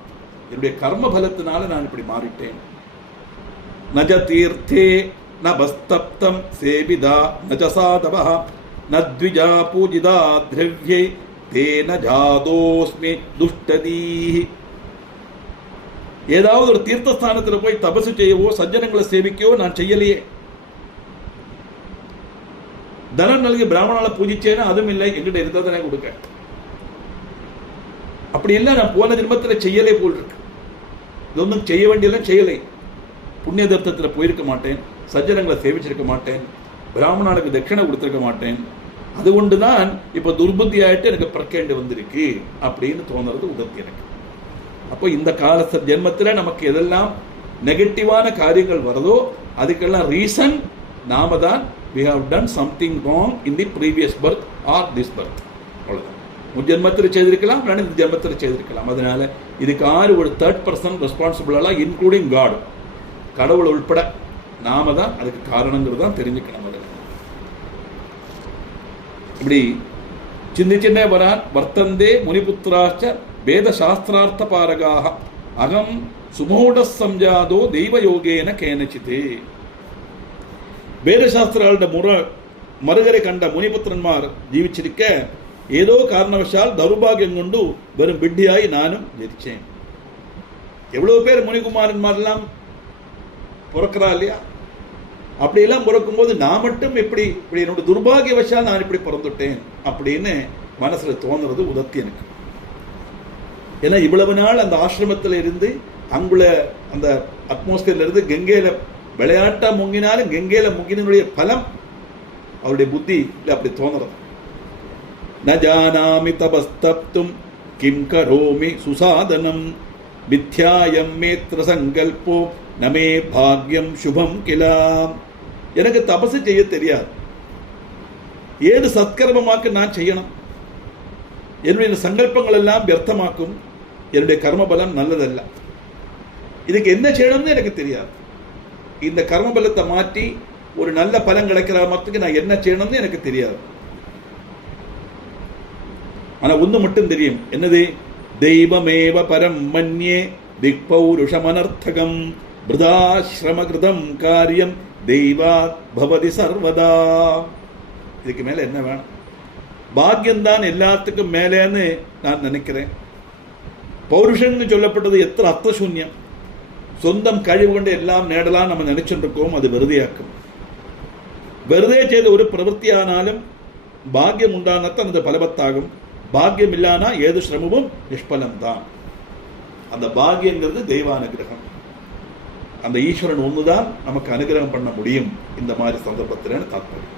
என்னுடைய கர்ம பலத்தினால நான் இப்படி மாறிட்டேன். நஜ தீர்த்தே ந பஸ்தப்தம் சேவிதா நஜ சாதவா நத்விஜா பூஜிதா திரவ்யே தேன ஜாதோஸ்மி துஷ்டதீஹி. ஏதாவது ஒரு தீர்த்தஸ்தானத்தில் போய் தபசு செய்யவோ சஜ்ஜனங்களை சேவிக்கவோ நான் செய்யலையே. தனம் நல்கி பிராமணால பூஜிச்சேன்னா அதுவும் இல்லை, எங்கிட்ட இருந்தா கொடுக்க. அப்படி இல்லை, நான் போன ஜென்மத்தில் செய்யலே போல் இருக்கு. இது ஒன்றும் செய்ய வேண்டியெல்லாம் செய்யலை. புண்ணிய தர்த்தத்தில் போயிருக்க மாட்டேன், சஜ்ஜனங்களை சேவிச்சிருக்க மாட்டேன், பிராமணனுக்கு தட்சிணை கொடுத்திருக்க மாட்டேன். அது கொண்டுதான் இப்ப துர்புத்தி ஆயிட்டு எனக்கு பிரக்கேண்டு வந்திருக்கு அப்படின்னு தோணுறது உதவி எனக்கு. அப்போ இந்த கால ஜென்மத்தில் நமக்கு எதெல்லாம் நெகட்டிவான காரியங்கள் வருதோ அதுக்கெல்லாம் ரீசன் நாம தான் we have done something wrong in the previous birth or this birth. அவ்வளவுதான். முன்ஜென்மத்தில் செய்திருக்கலாம், இந்த ஜென்மத்தில் செய்திருக்கலாம். அதனால இதுக்கு ஆறு ஒரு தேர்ட் பர்சன் ரெஸ்பான்சிபிளா இன்க்ளூடிங் காட், கடவுள் உள்பட நாம தான் அதுக்கு காரணங்கிறது தான் தெரிஞ்சுக்கணும். அதில் இப்படி சின்ன வரான். வர்த்தந்தே முனிபுத்திராச்ச வேத சாஸ்திரார்த்த பாரகாக அகம் சுமூட சம்ஜாதோ தெய்வ யோகேன கேனச்சிதே. வேதசாஸ்திரங்களுடைய மறுகரை கண்ட முனிபுத்திரன்மார் ஜீவிச்சிருக்க ஏதோ காரணவசால் தௌர்பாகியம் கொண்டு வெறும் பிட்டியாய் நானும் ஜெயிச்சேன். எவ்வளவு பேர் முனிகுமாரன்மாரெல்லாம் பிறக்கிறா இல்லையா? அப்படியெல்லாம் பிறக்கும்போது நான் மட்டும் இப்படி இப்படி என்னோட துர்பாகியவசால் நான் இப்படி பிறந்துட்டேன் அப்படின்னு மனசுல தோணுறது உதத்தி எனக்கு. ஏன்னா இவ்வளவு நாள் அந்த ஆசிரமத்தில் இருந்து அங்குள்ள அந்த அட்மாஸ்பியர்ல இருந்து கங்கையில விளையாட்டா முங்கினாலும் கங்கையில முங்கினுடைய பலம் அவருடைய புத்தி அப்படி தோணுறது. ந ஜானாமி தபஸ்தப்தும் கிம் கரோமி சுசாதனம் மித்யாயம் மேத்ர சங்கல்போ நமே பாக்யம் சுபம் கிலாம். எனக்கு தபசு செய்ய தெரியாது, ஏது சத்கர்மமாக்க நான் செய்யணும், என்னுடைய சங்கல்பங்கள் எல்லாம் வியர்த்தமாக்கும், என்னுடைய கர்மபலம் நல்லதல்ல, இதுக்கு என்ன செய்யணும்னு எனக்கு தெரியாது. இந்த கர்மபலத்தை மாற்றி ஒரு நல்ல பலன் கிடைக்கிற மரத்துக்கு நான் என்ன செய்யணும்னு எனக்கு தெரியாது. ஆனா ஒண்ணு மட்டும் தெரியும், என்னது? தெய்வமேவ பரம் மன்யே திக்பௌருஷமனர்த்தகம் பிருதாஸ்ரமகிருதம் காரியம் தெய்வாத் பவதி சர்வதா. இதுக்கு மேல என்ன வேணும்? பாக்கியம்தான் எல்லாத்துக்கும் மேலேன்னு நான் நினைக்கிறேன். பௌருஷன் சொல்லப்பட்டது எத்தனை அர்த்தசூன்யம். சொந்தம் கழிவு கொண்டு எல்லாம் நேடலாம் நம்ம நினைச்சுட்டு இருக்கோம், அது வெறுதையாக்கும். வெறுதே செய்த ஒரு பிரவൃத்தியானாலும் பாக்கியம் உண்டானத்தான் அது பலவத்தாகும். பாக்கியம் இல்லானா ஏது சிரமமும் நிஷ்பலம்தான். அந்த பாக்கியங்கிறது தெய்வானுகிரகம். அந்த ஈஸ்வரன் ஒண்ணுதான் நமக்கு அனுகிரகம் பண்ண முடியும் இந்த மாதிரி சந்தர்ப்பத்தில் தாற்பயம்.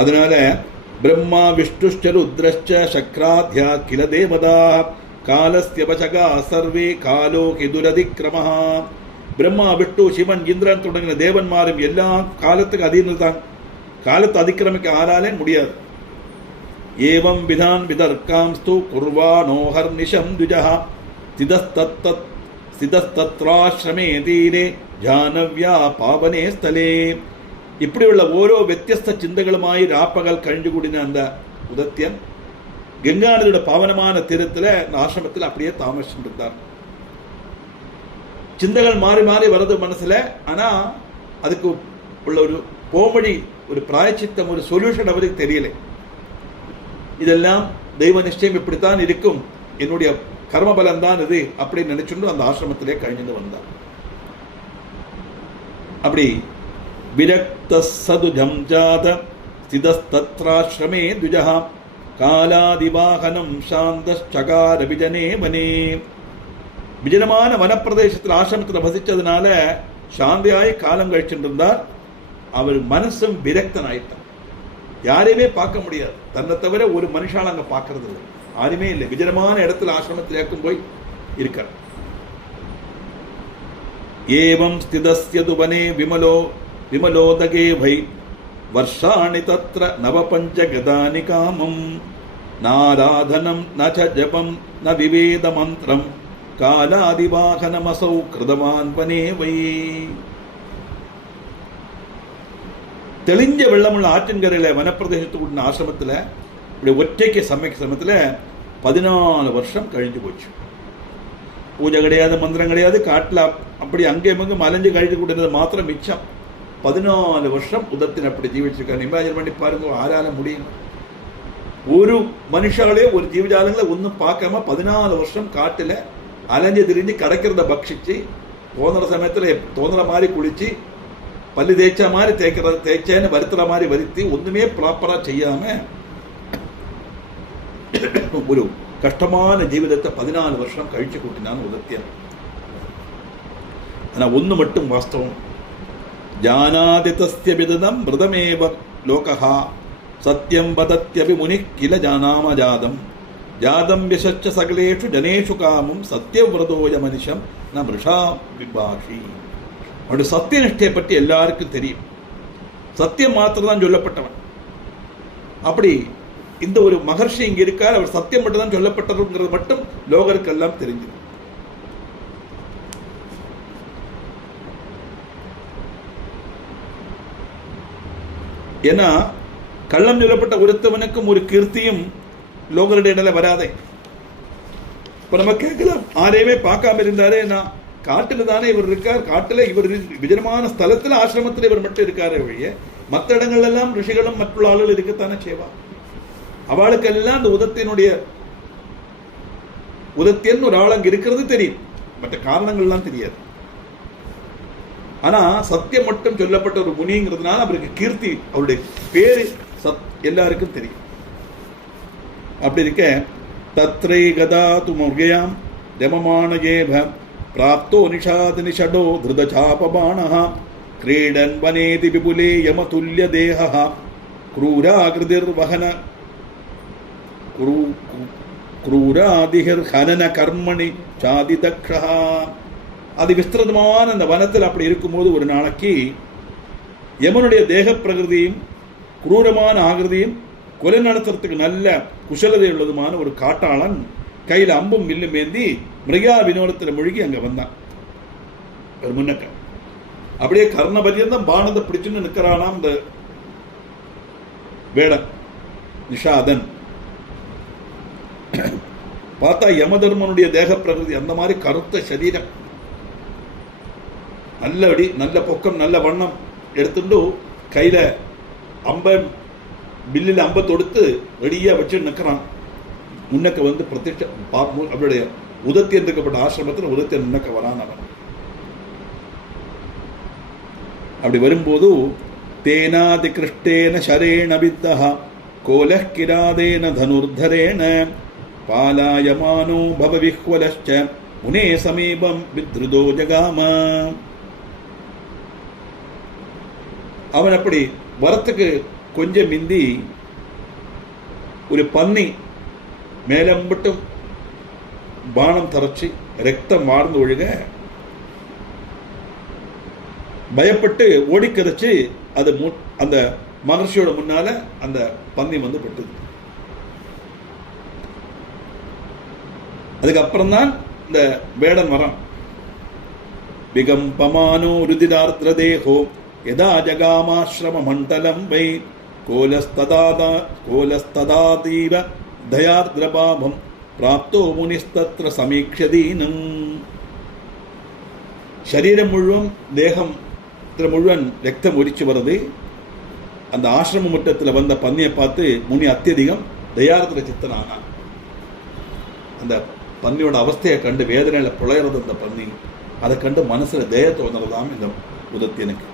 அதனால பிரம்மா விஷ்ணுஷ்ட ருத்ரஷ்ட சக்ராத்யா கில தேவதா காலஸ்ய வசகா சர்வே காலோ கிதுரதிக்ரமஹ. பிரம்மா விஷ்ணு சிவன் இந்திரன் தொடங்கின தேவன்மாரும் எல்லா காலத்துக்கு அதீனம் தான். காலத்தை அதிக்கிரமிக்க ஆளாலே முடியாது. ஏவம் விதான் விதர்க்காம்ஸ்து குர்வானோஹர் நிஷம் துஜஹ சிதஸ்தத்ராஸ்ரமே தீரே ஜானவ்யா பாவனே ஸ்தலே. இப்படி உள்ள ஓரோ വ്യത്യസ്ത ചിന്തകളുമായി രാപ്പകൽ കഴിഞ്ഞുകൂടിன அந்த உதத்தியன் கங்கா நதியோட பாவனமான தீரத்தில் ஆசிரமத்தில் அப்படியே தாமசிச்சிருந்தார். சிந்தகள் மாறி மாறி வருது மனசுல. ஆனா அதுக்கு உள்ள ஒரு போமொழி, ஒரு பிராயச்சித்தம், ஒரு சொல்யூஷன் அவருக்கு தெரியல. இதெல்லாம் தெய்வ நிச்சயம் இப்படித்தான் இருக்கும், என்னுடைய கர்மபலம் தான் இது அப்படின்னு நினைச்சுட்டு அந்த ஆசிரமத்திலே கழிஞ்சு வந்தார். அப்படி விரக்த சதுஜம் ஜாத ஸ்திதஸ்தத்ராஸ்ரமே துஜஹ காலாதிவாகனம் சாந்தச்சகார விஜனே வனே. விஜனமான வனப்பிரதேசத்தில் ஆசிரமத்தில் வசிச்சதுனால சாந்தியாய் காலம் கழிச்சுட்டு இருந்தார். அவர் மனசும் விரக்தன் ஆயிட்டார். யாரையுமே பார்க்க முடியாது, தன்னை தவிர ஒரு மனுஷால் அங்க பார்க்கறது இல்லை, யாருமே இல்லை. விஜனமான இடத்துல ஆசிரமத்தில் ஏக்கும் போய் இருக்கார். ஏவம் ஸ்திதஸ்யது வனே விமலோதகே வை வர்ஷாணி தத்ர நவபஞ்சகதானி காமம் நாராதனம் ந ஜபம் ந விவேத மந்திரம் காலாதிவாகனமசௌ கிருதவான் வனே வை. தெளிஞ்ச வெள்ளமுள்ள ஆற்றங்கரையில வனப்பிரதேசத்துக்கு ஆசிரமத்தில் இப்படி ஒற்றைக்கு சமயத்தில் 14 வருஷம் கழிஞ்சு போச்சு. பூஜை கிடையாது, மந்திரம் கிடையாது, காட்டில் அப்படி அங்கேயும் அங்கும் அலைஞ்சு கழிஞ்சு கூட்டினது மாத்திரம் மிச்சம். 14 வருஷம் உதத்தின் அப்படி ஜீவிச்சிருக்காங்க. இமேஜின் பண்ணி பாருங்க, ஆளால முடியும்? ஒரு மனுஷாலே ஒரு ஜீவஜாலங்களை ஒன்றும் பார்க்காம 14 வருஷம் காட்டுல அலைஞ்சு திரிஞ்சு கிடைக்கிறத பக்ஷிச்சு தோணுற சமயத்துல தோணுற மாதிரி குளிச்சு பல்லு தேய்ச்ச மாதிரி தேய்ச்சேன்னு வருத்துற மாதிரி வருத்தி ஒண்ணுமே ப்ராப்பரா செய்யாம ஒரு கஷ்டமான ஜீவிதத்தை 14 வருஷம் கழிச்சு கூட்டினான் உதத்தியன். ஆனா ஒண்ணு மட்டும் வாஸ்தவம், ஜானாதி தஸ்ய விததம் மிருதமேவ லோகஹா சத்யம் வதத்யபி முனி கில ஜானாம ஜாதம் ஜாதம் விசச்ச சகலேஷு ஜனேஷு காமம் சத்யவிரதோய மனுஷம் ந மிருஷா விபாஷி. அவருடைய சத்தியநிஷ்டையை பற்றி எல்லாருக்கும் தெரியும். சத்தியம் மாத்திரம் தான் சொல்லப்பட்டவன். அப்படி இந்த ஒரு மகர்ஷி இங்க இருக்கார், அவர் சத்தியம் மட்டும் தான் சொல்லப்பட்டதுங்கிறது மட்டும் லோகருக்கு எல்லாம் தெரிஞ்சது. ஏன்னா கள்ளம் சொல்லப்பட்ட ஒருத்தவனுக்கும் ஒரு கீர்த்தியும் லோகருடைய இடையில வராதே. இப்ப நம்ம கேட்கலாம், ஆரையுமே பார்க்காம இருந்தாரே, நான் காட்டுல தானே இவர் இருக்கார், காட்டுல இவர் விஜயமான ஸ்தலத்துல ஆசிரமத்தில் இவர் மட்டும் இருக்காரு வழிய மற்ற இடங்கள் எல்லாம் ரிஷிகளும் மற்ற ஆளுகள் இருக்கத்தானே செய்வா. அவளுக்கெல்லாம் அந்த உதத்தியன் ஒரு ஆள் அங்க இருக்கிறது தெரியும், மற்ற காரணங்கள்லாம் தெரியாது. ஆனா சத்தியம் மட்டும் சொல்லப்பட்ட ஒரு முனிங்கிறதுனால அவருக்கு கீர்த்தி, அவருடைய பேரு எல்லாருக்கும் தெரியும். அப்படி இருக்க தத்ரை கதா துமுர்கயாம் ரமமானஜேப பிராப்தோ நிஷாத் நிஷடோ திருதசாபபாணஹ கிரீடன் வனேதி விபுலே யமதுல்ய தேஹஹ க்ரூராகிருதிர் வஹன க்ரூராதிஹிர் ஹனன கர்மணி சாதி தக்ஷஹ. அது விஸ்திருதமான அந்த வனத்தில் அப்படி இருக்கும்போது ஒரு நாளைக்கு யமனுடைய தேக பிரகிருதியும் குரூரமான ஆகிருதியும் கொலை நடத்துறதுக்கு நல்ல குசலதை உள்ளதுமான ஒரு காட்டாளன் கையில் அம்பும் வில்லும் ஏந்தி மிருகா வினோதத்தில் மூழ்கி அங்க வந்தான். ஒரு முன்னக்க அப்படியே கர்ண பரியந்தம் பானத்தை பிடிச்சுன்னு நிற்கிறானாம் இந்த வேடன் நிஷாதன். பார்த்தா யமதர்மனுடைய தேக பிரகிருதி அந்த மாதிரி கருத்த சரீரம், நல்லபடி நல்ல பொக்கம் நல்ல வண்ணம் எடுத்துட்டு கையில அம்ப பில்லில் அம்ப தொடுத்து ரெடியா வச்சு நிற்கிறான். முன்னக்க வந்து பிரத்யட்ச அவருடைய உதத்தியன் இருக்கப்பட்ட ஆசிரமத்தில் உதத்தியன் முன்னக்க வரான் அவன். அப்படி வரும்போது தேனாதி கிருஷ்டேன ஷரேண வித்தஹ கோலஹ் கிராதேன தனுர்தரேண பாலாயமானோ பவ விஹ்வலஷ்ச முனே சமீபம் வித்ருதோ ஜகாம. அவன் அப்படி வரத்துக்கு கொஞ்சம் மிந்தி ஒரு பன்னி மேலம்பட்டும் பானம் தரச்சி ரத்தம் வார்ந்து ஒழுக பயப்பட்டு ஓடிக்கரைச்சு அது அந்த மகர்ஷியோட முன்னால அந்த பன்னி வந்து பட்டுது. அதுக்கப்புறம் தான் இந்த வேடன் வரான். விகம்பமானோ ருதிரார்த்ர தேகோ யதா ஜகாமாஸ்ரம மண்டலம் வை கோலஸ்ததாதீவ தயார்த்ரபாபம் பிராப்தோ முனிஸ்தத்ர சமீக்ஷதீனம். சரீரம் முழுவதும் தேகம் முழுவன் ரத்தம் ஒரிச்சு வருது. அந்த ஆசிரம முற்றத்தில் வந்த பன்னியை பார்த்து முனி அத்தியதிகம் தயார்த்திர சித்தனானான். அந்த பன்னியோட அவஸ்தையை கண்டு வேதனையில புழையிறது அந்த பன்னி. அதை கண்டு மனசுல தய தோன்றதாம் இந்த உதத்தியனுக்கு.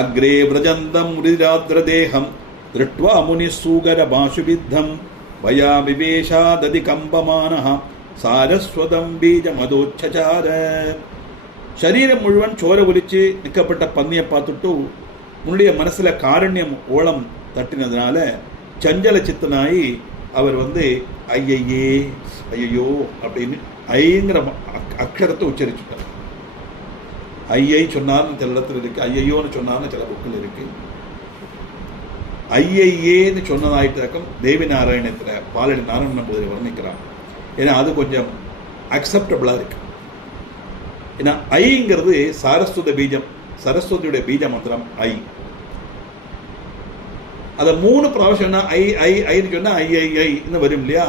அக்ரே விரஜந்தம் ருதிராத்ர தேகம் திருட்வா முனி சூகர பாசுபித்தம் வயா விவேஷாததி கம்பமானஹ சாரஸ்வதம் பீஜ மதோச்சசார. சரீரம் முழுவன் சோர ஒலிச்சு நிற்கப்பட்ட பன்னியை பார்த்துட்டு முன்னுடைய மனசுல காரண்யம் ஓளம் தட்டினதுனால சஞ்சல சித்தனாயி அவர் வந்து ஐயையே ஐயோ அப்படின்னு ஐங்கிற அக்ஷரத்தை உச்சரிச்சுட்டார். ஐயை சொன்னார்னு சில இடத்துல இருக்கு, ஐயையோன்னு சொன்னார்னு சில புக்கில் இருக்கு. ஐயையேன்னு சொன்னதாயிட்டாக்கம் தேவி நாராயணத்துல பாலடி நாராயண நம்பூதிரி வர்ணிக்கிறான். ஏன்னா அது கொஞ்சம் அக்செப்டபிளா இருக்கு. ஏன்னா ஐங்கிறது சாரஸ்வத பீஜம், சரஸ்வதியுடைய பீஜ மந்திரம் ஐ. அதை 3 பிராവശ്யம் ஐ ஐ ஐன்னு சொன்னா ஐன்னு வரும் இல்லையா,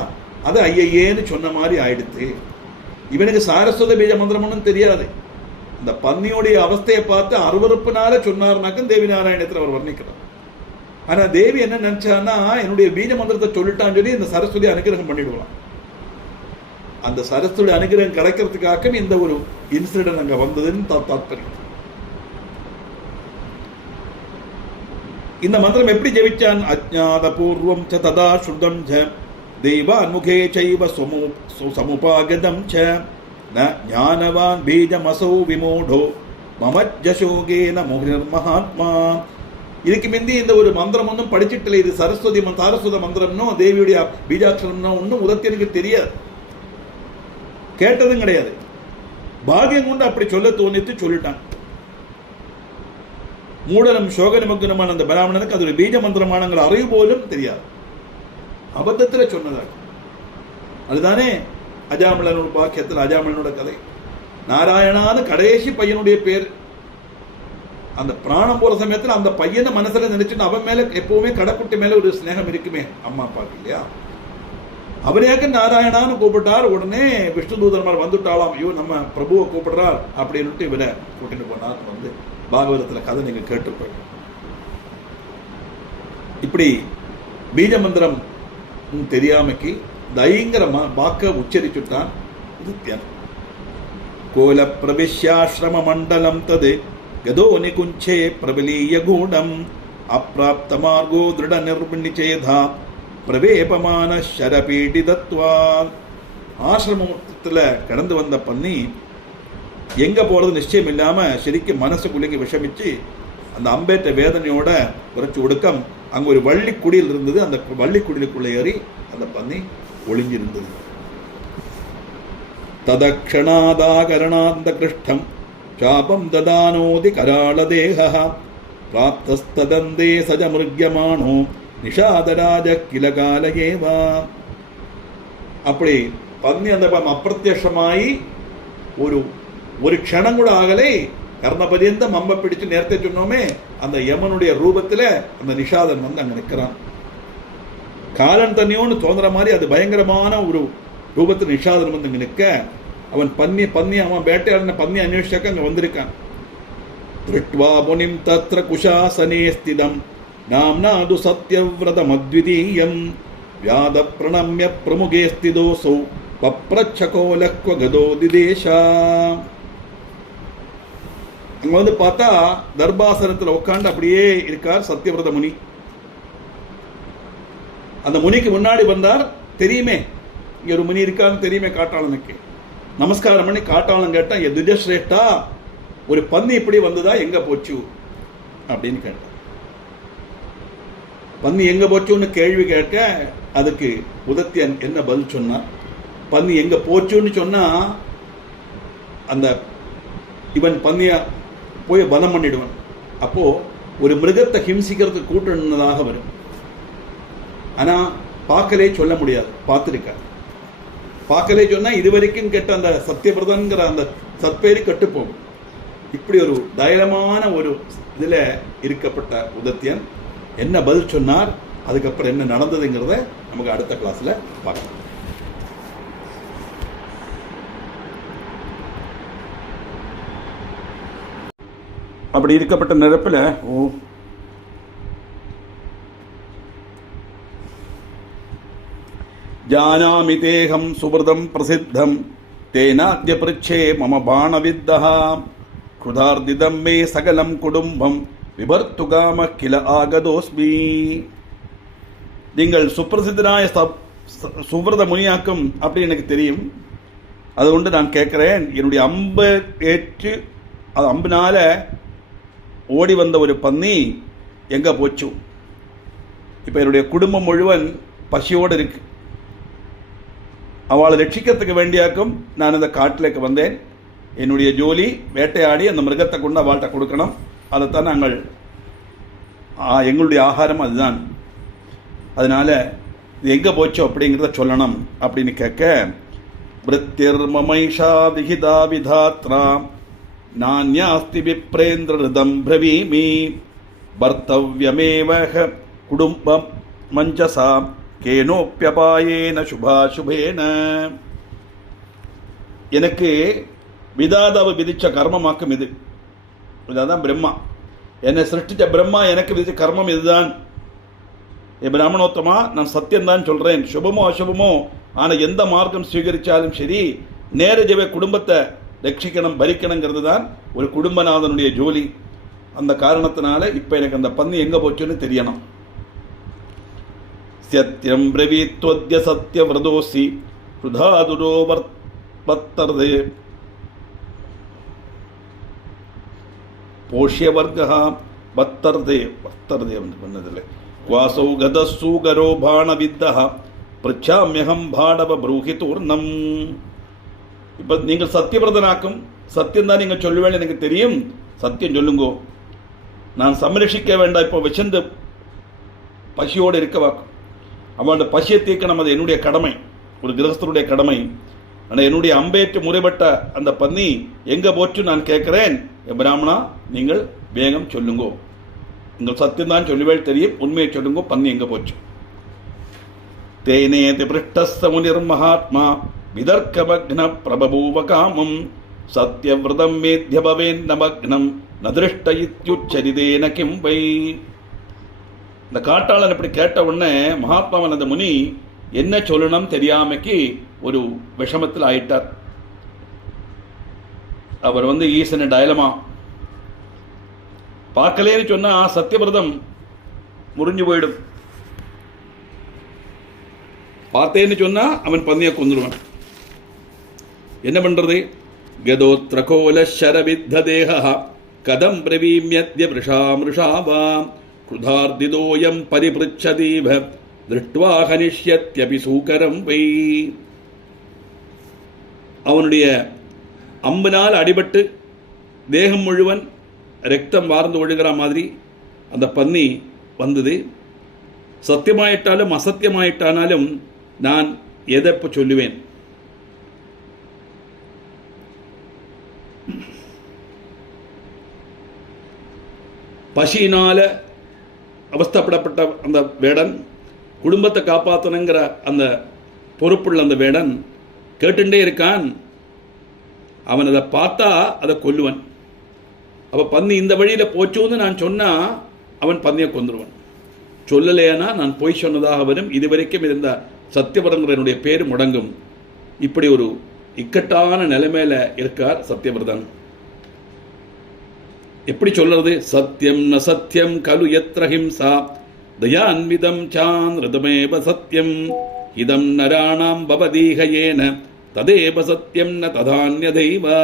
அது ஐயேன்னு சொன்ன மாதிரி ஆயிடுத்து. இவனுக்கு சாரஸ்வத பீஜ மந்திரம் ஒன்றும் தெரியாது. இந்த பன்னியோடைய அவஸ்தையை பார்த்து அருவறுப்புனால சொன்னார்னாக்கும் தேவி நாராயணத்தில் அவர் வர்ணிக்கிறார். ஆனா தேவி என்ன நினைச்சான்னா, என்னுடைய பீஜ மந்திரத்தை சொல்லிட்டான்னு சொல்லி இந்த சரஸ்வதி அனுகிரகம் பண்ணிடுவான். அந்த சரஸ்வதி அனுகிரகம் கிடைக்கிறதுக்காக இந்த ஒரு இன்சிடென்ட் அங்க வந்ததுன்னு தாத்பரியம். இந்த மந்திரம் எப்படி ஜெபிச்சான்? அஜ்ஞாத பூர்வம் ச ததா சுத்தம் ச தெய்வான் முகே சைவ சமுபாகதம் ச ந ஞானவான் பீஜமசௌ விமூடோ மமஜ்ஜசோகேன முகிர் மகாத்மா. இதுக்கு முந்தி இந்த ஒரு மந்திரம் ஒன்றும் படிச்சிட்டு, இது சாரஸ்வத மந்திரம்னோ தேவியுடைய பீஜாட்சரம்னோ ஒன்றும் உதத்தியனுக்கு தெரியாது, கேட்டதும் கிடையாது. பாகியம் கொண்டு அப்படி சொல்ல தோணித்து சொல்லிட்டான். மூடலம் சோக நிமக்னமான அந்த பிராமணனுக்கு அது ஒரு பீஜ மந்திரமானங்கிற அறிவு போலும் தெரியாது, அபத்தத்தில் சொன்னதாக. அதுதானே அஜாமலனோட பாக்கியத்தில் அஜாமலனோட கதை. நாராயணான்னு கடைசி பையனுடைய பேர். அந்த பிராணம் போற சமயத்தில் அந்த பையனை மனசுல நினைச்சுன்னு அவன் மேல எப்பவுமே கடைக்குட்டி மேல ஒரு ஸ்நேகம் இருக்குமே அம்மா அப்பாக்கு இல்லையா. அவரையாக்க நாராயணான்னு கூப்பிட்டார். உடனே விஷ்ணு தூதர்மார் வந்துட்டாலாம், ஐயோ நம்ம பிரபுவை கூப்பிடுறார் அப்படின்னு இவரை கூட்டிட்டு போனார். வந்து பாகவதத்துல கதை நீங்க கேட்டுப்போய். இப்படி பீஜ மந்திரம் தெரியாமைக்கு பயங்கரமா வாக்க உச்சரிச்சுட்டான். இது தியானம். கோலப்பிரவிஷ்யாஸ்ரமமண்டலம் தது கதோ நிகுஞ்சே பிரபலீய கூடம் அப்பிராப்த மார்கோ திருட நிர்நிச்சேதா பிரவேபமான ஷரபீடிதத்வா. ஆசிரமத்தில் கடந்து வந்த பன்னி எங்க போறது நிச்சயம் இல்லாம சரிக்கு மனசு குலுங்கி விஷமிச்சு அந்த அம்பேற்ற வேதனையோட குறைச்சி ஒடுக்கம் அங்க ஒரு வள்ளிக்குடியில் இருந்தது. அந்த வள்ளிக்குடிலுக்குள்ள ஏறி அந்த பன்னி ஒளிஞ்சிருந்தது. ததக்ஷணாதாகரணாந்த கிருஷ்டம் சாபம் ததானோதி கராள தேகா பிராப்தஸ்ததந்தே சஜமிருக்யமானோ நிஷாதராஜ கிலகாலயேவா. அப்படி பன்னி அந்த അപ്രത്യക്ഷമായി ஒரு க்ஷணம் கூட ஆகலை. கர்ணபரியந்தம் அம்ப பிடிச்சு நேரத்தை சொன்னோமே அந்த யமனுடைய ரூபத்துல அந்த நிஷாதன் வந்து அங்க நிற்கிறான். காலன் தண்ணியோன்னு தோன்ற மாதிரி அது பயங்கரமான ஒரு ரூபத்தில் நிஷாதன் வந்து அங்க நிற்க அவன் பன்னி அவன் வேட்டையாடின பன்னி அன்வேஷிக்க அங்க வந்திருக்கான். திருட்வா முனிம் தத்ர குஷாசனே ஸ்திதம் நாம்னாது சத்யவ்ரதம் அத்விதீயம் வியாத பிரணம்ய பிரமுகே ஸ்திதோசௌ பப்ரச்சகோலக்வ கதோ திதேஷா. அங்க வந்து பார்த்தா தர்பாசனத்தில் உட்காந்து அப்படியே இருக்கார் சத்யவிரத முனி. அந்த முனிக்கு முன்னாடி வந்தார். தெரியுமே இங்க ஒரு முனி இருக்கான்னு தெரியுமே காட்டாளனுக்கு. நமஸ்காரம் பண்ணி காட்டாளன் கேட்டா துஜஸ்ரேஷ்டா ஒரு பன்னி இப்படி வந்ததா எங்க போச்சு அப்படின்னு கேட்டான். பன்னி எங்க போச்சுன்னு கேள்வி கேட்க அதுக்கு உதத்தியன் என்ன பதில் சொன்னார். பன்னி எங்க போச்சுன்னு சொன்னா அந்த இவன் பன்னிய போய் பலம் பண்ணிடுவான். அப்போ ஒரு மிருகத்தை ஹிம்சிக்கிறதுக்கு கூட்டுனதாக வரும். ஆனா பார்க்கலே சொல்ல முடியாது. பார்த்துருக்க பார்க்கலே சொன்னா இதுவரைக்கும் கெட்ட அந்த சத்தியபிரதன்கிற அந்த சத்பேரி கட்டுப்போகும். இப்படி ஒரு தைரியமான ஒரு இதுல இருக்கப்பட்ட உதத்தியன் என்ன பதில் சொன்னார், அதுக்கப்புறம் என்ன நடந்ததுங்கிறத நமக்கு அடுத்த கிளாஸ்ல பார்க்கலாம். அப்படி இருக்கப்பட்ட நிரப்பில் ஜானாமி தேகம் சுபிருதம் பிரசித்தம் தேனாத்ய பிருச்சே மம பாணவித்தः க்ருதார்திதம் மே சகலம் குடும்பம் விபர்த்துகாம கில ஆகதோஸ்மி. நீங்கள் சுப்பிரசித்தனாய சுபிரத முனியாக்கும் அப்படி எனக்கு தெரியும். அது கொண்டு நான் கேட்கிறேன், என்னுடைய அம்பு ஏற்று அது அம்பினால ஓடி வந்த ஒரு பன்னி எங்க போச்சு? இப்ப என்னுடைய குடும்பம் முழுவன் பசியோடு இருக்கு. அவளை ரட்சிக்கிறதுக்கு வேண்டியாக்கும் நான் இந்த காட்டிലേക്ക് வந்தேன். என்னுடைய ஜோலி வேட்டையாடி அந்த மிருகத்தை கொண்டு அவள்கிட்ட கொடுக்கணும். அதைத்தான் நாங்கள் எங்களுடைய ஆகாரம் அதுதான். அதனால இது எங்க போச்சோ அப்படிங்கிறத சொல்லணும் அப்படின்னு கேட்க விருத்திர் மமைஷா விஹிதா விதாத்ரா நான்யாஸ்தி விப்ரேந்திர ரிதம் பிரவீமி பர்த்தவ்யமேவ குடும்பம் மஞ்சசா கேனோப்யபாயேன சுபாசுபேன. எனக்கு விதாதாவை விதிச்ச கர்மமாக்கும் இது. இதான் பிரம்மா என்னை சிருஷ்டிச்ச பிரம்மா எனக்கு விதிச்ச கர்மம் இதுதான். பிராமணோத்தமா நான் சத்தியம்தான் சொல்றேன். சுபமோ அசுபமோ ஆனா எந்த மார்க்கம் ஸ்வீகரிச்சாலும் சரி நேரஜவே குடும்பத்தை ரட்சிக்கணும் பரிக்கணுங்கிறது தான் ஒரு குடும்பநாதனுடைய ஜோலி. அந்த காரணத்தினால இப்ப எனக்கு அந்த பன்னி எங்க போச்சுன்னு தெரியணும். சத்யம் பிரவீத்வத்ய சத்யவ்ரதோசி ருதாதுரோ வர்த்தர்தே போஷ்யவர்கா வர்த்தர்தே என்று பண்ணதில்லை. வாசௌ கதசூகரோ பாணவித்தः பிருச்சாம்யகம் பாடவ ப்ரூஹிதூர்ணம். இப்ப நீங்கள் சத்தியவிரதனாக்கும் சத்தியம் தான் நீங்க சொல்லுவேன் எனக்கு தெரியும். சத்தியம் சொல்லுங்கோ. நான் சம்ரட்சிக்க வேண்டாம். இப்போ வச்சிருந்து பசியோடு இருக்க வாக்கும். அவனோட பசியை தீர்க்கணும். அது என்னுடைய கடமை, ஒரு கிரகஸ்தருடைய கடமை. ஆனால் என்னுடைய அம்பேற்று முறைப்பட்ட அந்த பன்னி எங்க போச்சு நான் கேட்கிறேன். பிராமணா நீங்கள் வேகம் சொல்லுங்கோ. நீங்கள் சத்தியம் தான் சொல்லுவேன் தெரியும். உண்மையை சொல்லுங்கோ. பன்னி எங்க போச்சு? தேனே திபிருஷ்டஸ்ஸ முனிர் மகாத்மா விதர்க்கமக்ன பிரபபூவ காமம் சத்யவிரதம் மேத்ய பவேன் நமக்னம் நதிருஷ்ட இத்யுச்சரிதேன கிம் வை. இந்த காட்டாளன் இப்படி கேட்ட உடனே மகாத்மாவன் அந்த முனி என்ன சொல்லணும் தெரியாமைக்கு ஒரு விஷமத்தில் ஆயிட்டார். அவர் ஈசனை டயலமா பார்க்கலேன்னு சொன்னா சத்தியவிரதம் முறிஞ்சு போயிடும். பார்த்தேன்னு சொன்னா அவன் பன்னியை கொந்துடுவான். என்ன பண்றது? கதோத்ரகோல ஷரவித்த தேகா கதம் பிரவீம்யத்ய மிருஷாவாம் கிருதார்திதோயம் பரிபிருச்சதீவ திருஷ்ட்வா ஹனிஷ்யத்யபி சூகரம் வை. அவனுடைய அம்பினால் அடிபட்டு தேகம் முழுவன் ரத்தம் வார்ந்து ஒழுகிற மாதிரி அந்த பன்னி வந்தது. சத்தியமாயிட்டாலும் அசத்தியமாயிட்டானாலும் நான் எதை இப்போ சொல்லுவேன்? பசியினால அவஸ்தப்படப்பட்ட அந்த வேடன், குடும்பத்தை காப்பாற்றணுங்கிற அந்த பொறுப்புள்ள அந்த வேடன் கேட்டுட்டே இருக்கான். அவன் அதை பார்த்தா அதை கொல்லுவன். அப்போ பன்னி இந்த வழியில் போச்சோன்னு நான் சொன்னா அவன் பன்னியை கொந்துருவன். சொல்லலையானா நான் பொய் சொன்னதாக வரும். இதுவரைக்கும் இருந்த சத்தியவிரதர் என்னுடைய பேர் முடங்கும். இப்படி ஒரு இக்கட்டான நிலைமையில இருக்கார் சத்தியவிரதன். எப்படி சொல்றது? சத்தியம் ந சத்தியம் கலு யத்ர ஹிம்சா தயான்விதம் சாந்த்ரதமேவ சத்தியம் இதம் நராணாம் பவதீகயேன ததேவ சத்தியம் ந ததான்யதைவா.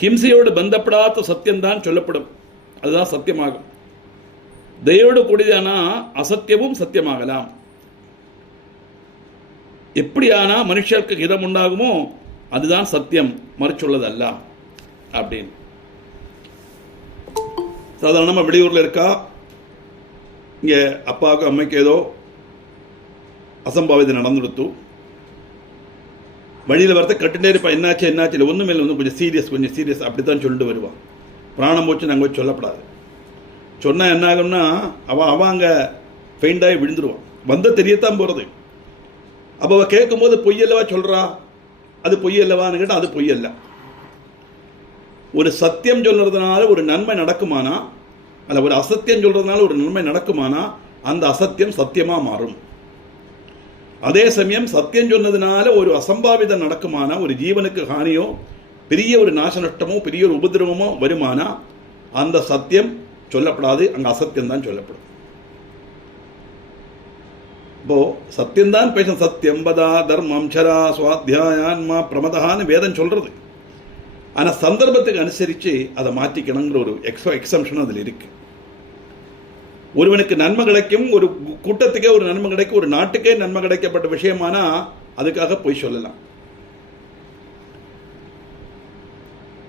ஹிம்சையோடு பந்தப்படாத சத்தியம்தான் சொல்லப்படும், அதுதான் சத்தியமாகும். தயோடு கூடியதானா அசத்தியமும் சத்தியமாகலாம். எப்படியானா மனுஷருக்கு ஹிதம் உண்டாகுமோ அதுதான் சத்தியம், மறுச்சுள்ளதல்ல அப்படின்னு. சாதாரணமாக வெளியூரில் இருக்கா, இங்கே அப்பாவுக்கு அம்மைக்கு ஏதோ அசம்பாவிதம் நடந்துடுத்து, வழியில் வரத கட்டுட்டே இருப்பா. என்னாச்சு என்னாச்சு இல்லை, ஒன்றுமே இல்லை, கொஞ்சம் சீரியஸ் அப்படித்தான் சொல்லிட்டு வருவான். பிராணம் போச்சு நாங்கள் போய் சொல்லப்படாது. சொன்னால் என்ன ஆகும்னா அவன் அங்கே ஃபெயிண்டாகி விழுந்துருவான். வந்த தெரியத்தான் போகிறது. அப்போ அவள் கேட்கும்போது பொய்யல்லவா சொல்கிறா, அது பொய்யல்லவான்னு கேட்டால் அது பொய்யல்ல. ஒரு சத்தியம் சொல்றதுனால ஒரு நன்மை நடக்குமானா, அல்ல ஒரு அசத்தியம் சொல்றதுனால ஒரு நன்மை நடக்குமானா அந்த அசத்தியம் சத்தியமா மாறும். அதே சமயம் சத்தியம் சொன்னதுனால ஒரு அசம்பாவிதம் நடக்குமானா, ஒரு ஜீவனுக்கு ஹானியோ பெரிய ஒரு நாச நஷ்டமோ பெரிய ஒரு உபதிரவமோ வருமானா அந்த சத்தியம் சொல்லப்படாது, அங்கே அசத்தியம் தான் சொல்லப்படும். இப்போ சத்தியம்தான் பேசும். சத்தியம் பதா தர்மம் சரா சுவாத்தியான்மா பிரமதான்னு வேதம் சொல்றது. ஆனால் சந்தர்ப்பத்துக்கு அனுசரித்து அதை மாற்றிக்கணுங்கிற ஒரு எக்ஸம்ஷன் அதில் இருக்கு. ஒருவனுக்கு நன்மை கிடைக்கும், ஒரு கூட்டத்துக்கே ஒரு நன்மை கிடைக்கும், ஒரு நாட்டுக்கே நன்மை கிடைக்கப்பட்ட விஷயமானா அதுக்காக போய் சொல்லலாம்.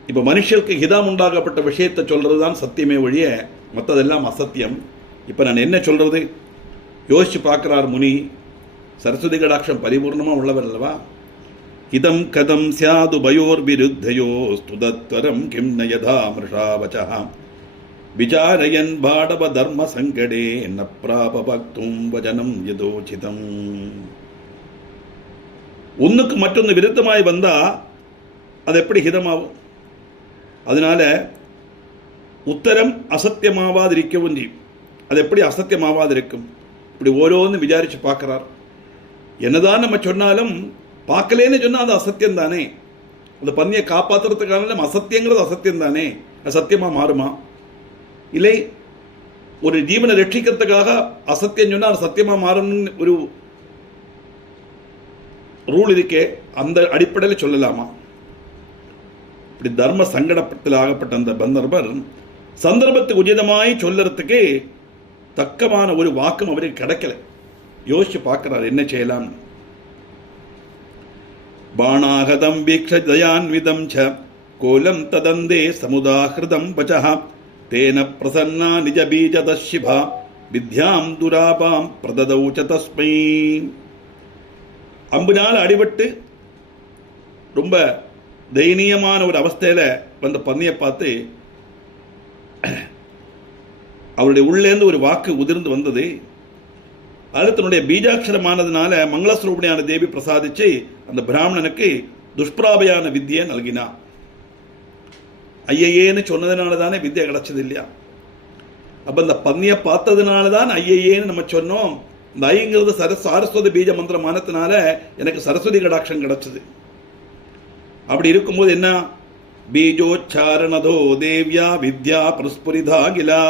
இப்போ மனுஷருக்கு ஹிதம் உண்டாகப்பட்ட விஷயத்தை சொல்றது தான் சத்தியமே ஒழிய மற்றதெல்லாம் அசத்தியம். இப்போ நான் என்ன சொல்றது? யோசிச்சு பார்க்கிறார் முனி. சரஸ்வதி கடாட்சம் பரிபூர்ணமாக உள்ளவர் அல்லவா? இதம் கதம் சியாது பயோர் விருத்தயோ ஸ்துதத்வரம் கிம் நயதா மிருஷாவசஹ விசாரயன் பாடவ தர்ம சங்கடே ந பிராபபக்தும் வஜனம் யதோசிதம். ஒன்றுக்கு மற்றொன்று விருத்தமாய் வந்தா அது எப்படி ஹிதமாகும்? அதனால உத்தரம் அசத்தியமாவாதிருக்கவும் செய்யும். அது எப்படி அசத்தியமாவாதிருக்கும்? இப்படி ஓரோன்னு விசாரிச்சு பார்க்கிறார். என்னதான் நம்ம சொன்னாலும் பார்க்கலேன்னு சொன்னால் அது அசத்தியம் தானே. அந்த பன்னியை காப்பாற்றுறதுக்கான அசத்தியங்கிறது அசத்தியம் தானே. அது சத்தியமாக மாறுமா? இல்லை ஒரு ஜீவனை ரட்சிக்கிறதுக்காக அசத்தியம் சொன்னால் அது சத்தியமாக மாறும்னு ஒரு ரூல் இருக்கே, அந்த அடிப்படையில் சொல்லலாமா? இப்படி தர்ம சங்கடத்தில் ஆகப்பட்ட அந்த பந்தர்பர் சந்தர்ப்பத்துக்கு உச்சிதமாய் சொல்லறதுக்கு தக்கமான ஒரு வாக்கும் அவருக்கு கிடைக்கல. யோசிச்சு பார்க்கிறார் என்ன செய்யலாம். பாணாகதம் வீக்ஷ தயான்விதம் ச கோலம் ததந்தே சமுதாஹிருதம் வசஹ தேன பிரசன்னா நிஜ பீஜதசிபா வித்யாம் துராபாம் பிரததௌ ச தஸ்மை. அம்பினால் அடிபட்டு ரொம்ப தைரியமான ஒரு அவஸ்தையில வந்த பன்னியை பார்த்து அவருடைய உள்ளேருந்து ஒரு வாக்கு உதிர்ந்து வந்தது. அது தன்னுடைய பீஜாட்சரமானதுனால மங்களஸ்வரூபிணியான தேவி பிரசாதிச்சு அந்த பிராமணனுக்கு துஷ்பிராபையான வித்தியை நல்கினா. ஐயையேன்னு சொன்னதுனால தானே வித்தியை கிடைச்சது இல்லையா? அப்ப அந்த பன்னியை பார்த்ததுனால தான் ஐயையேன்னு நம்ம சொன்னோம். இந்த ஐங்கிறது சாரஸ்வத பீஜ மந்திரமானதுனால எனக்கு சரஸ்வதி கடாட்சம் கிடைச்சது. அப்படி இருக்கும்போது என்ன, பீஜோச்சாரணதோ தேவ்யா வித்யா பிரஸ்புரிதா கிலா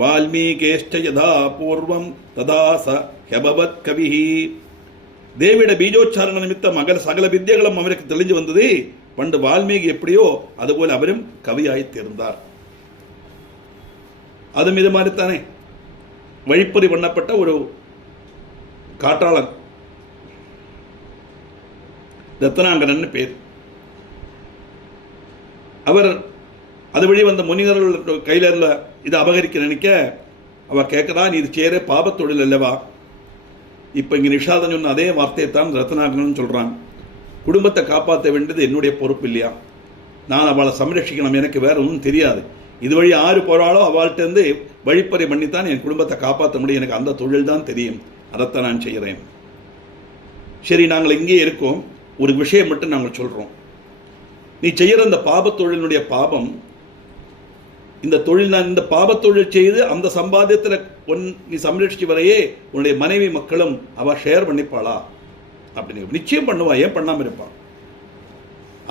வால்மீகேஷ்ட யதா பூர்வம் ததா ச ஹெபவத் கவிஹி. தேவியோட பீஜோச்சாரண நிமித்தம் சகல வித்தியகளும் அவருக்கு தெளிஞ்சு வந்தது. பண்டு வால்மீகி எப்படியோ அதுபோல அவரும் கவியாய் தேர்ந்தார். அதுவும் இது மாதிரித்தானே வழிப்பறி பண்ணப்பட்ட ஒரு காட்டாளன், ரத்னாங்கரன் பேர். அவர் அது வழி வந்த முனிவர்கள் கையில இதை அபகரிக்க நினைக்க அவ கேட்கிறா, நீ இது சேர பாபத்தொழில் அல்லவா? இப்ப இங்க நிஷாதன் சொன்ன அதே வார்த்தையை தான் ரத்னாகரன் சொல்றான். குடும்பத்தை காப்பாற்ற வேண்டியது என்னுடைய பொறுப்பு இல்லையா? நான் அவளை சம்ரட்சிக்கணும், எனக்கு வேற ஒன்றும் தெரியாது. இது வழி யாரு போறாளோ அவள்கிட்ட இருந்து வழிப்பறை பண்ணித்தான் என் குடும்பத்தை காப்பாற்ற முடியும். எனக்கு அந்த தொழில் தான் தெரியும், அதைத்தான் நான் செய்கிறேன். சரி, நாங்கள் இங்கே இருக்கோம், ஒரு விஷயம் மட்டும் நாங்கள் சொல்றோம். நீ செய்யற அந்த பாபத் தொழிலுடைய பாபம், இந்த தொழில் நான் இந்த பாபத் தொழில் செய்து அந்த சம்பாத்தியத்தில் நீ சம்ரட்சிச்சு வரையே உன்னுடைய மனைவி மக்களும் அவ ஷேர் பண்ணிப்பாளா அப்படின்னு நிச்சயம் பண்ணுவா. ஏன் பண்ணாம இருப்பான்?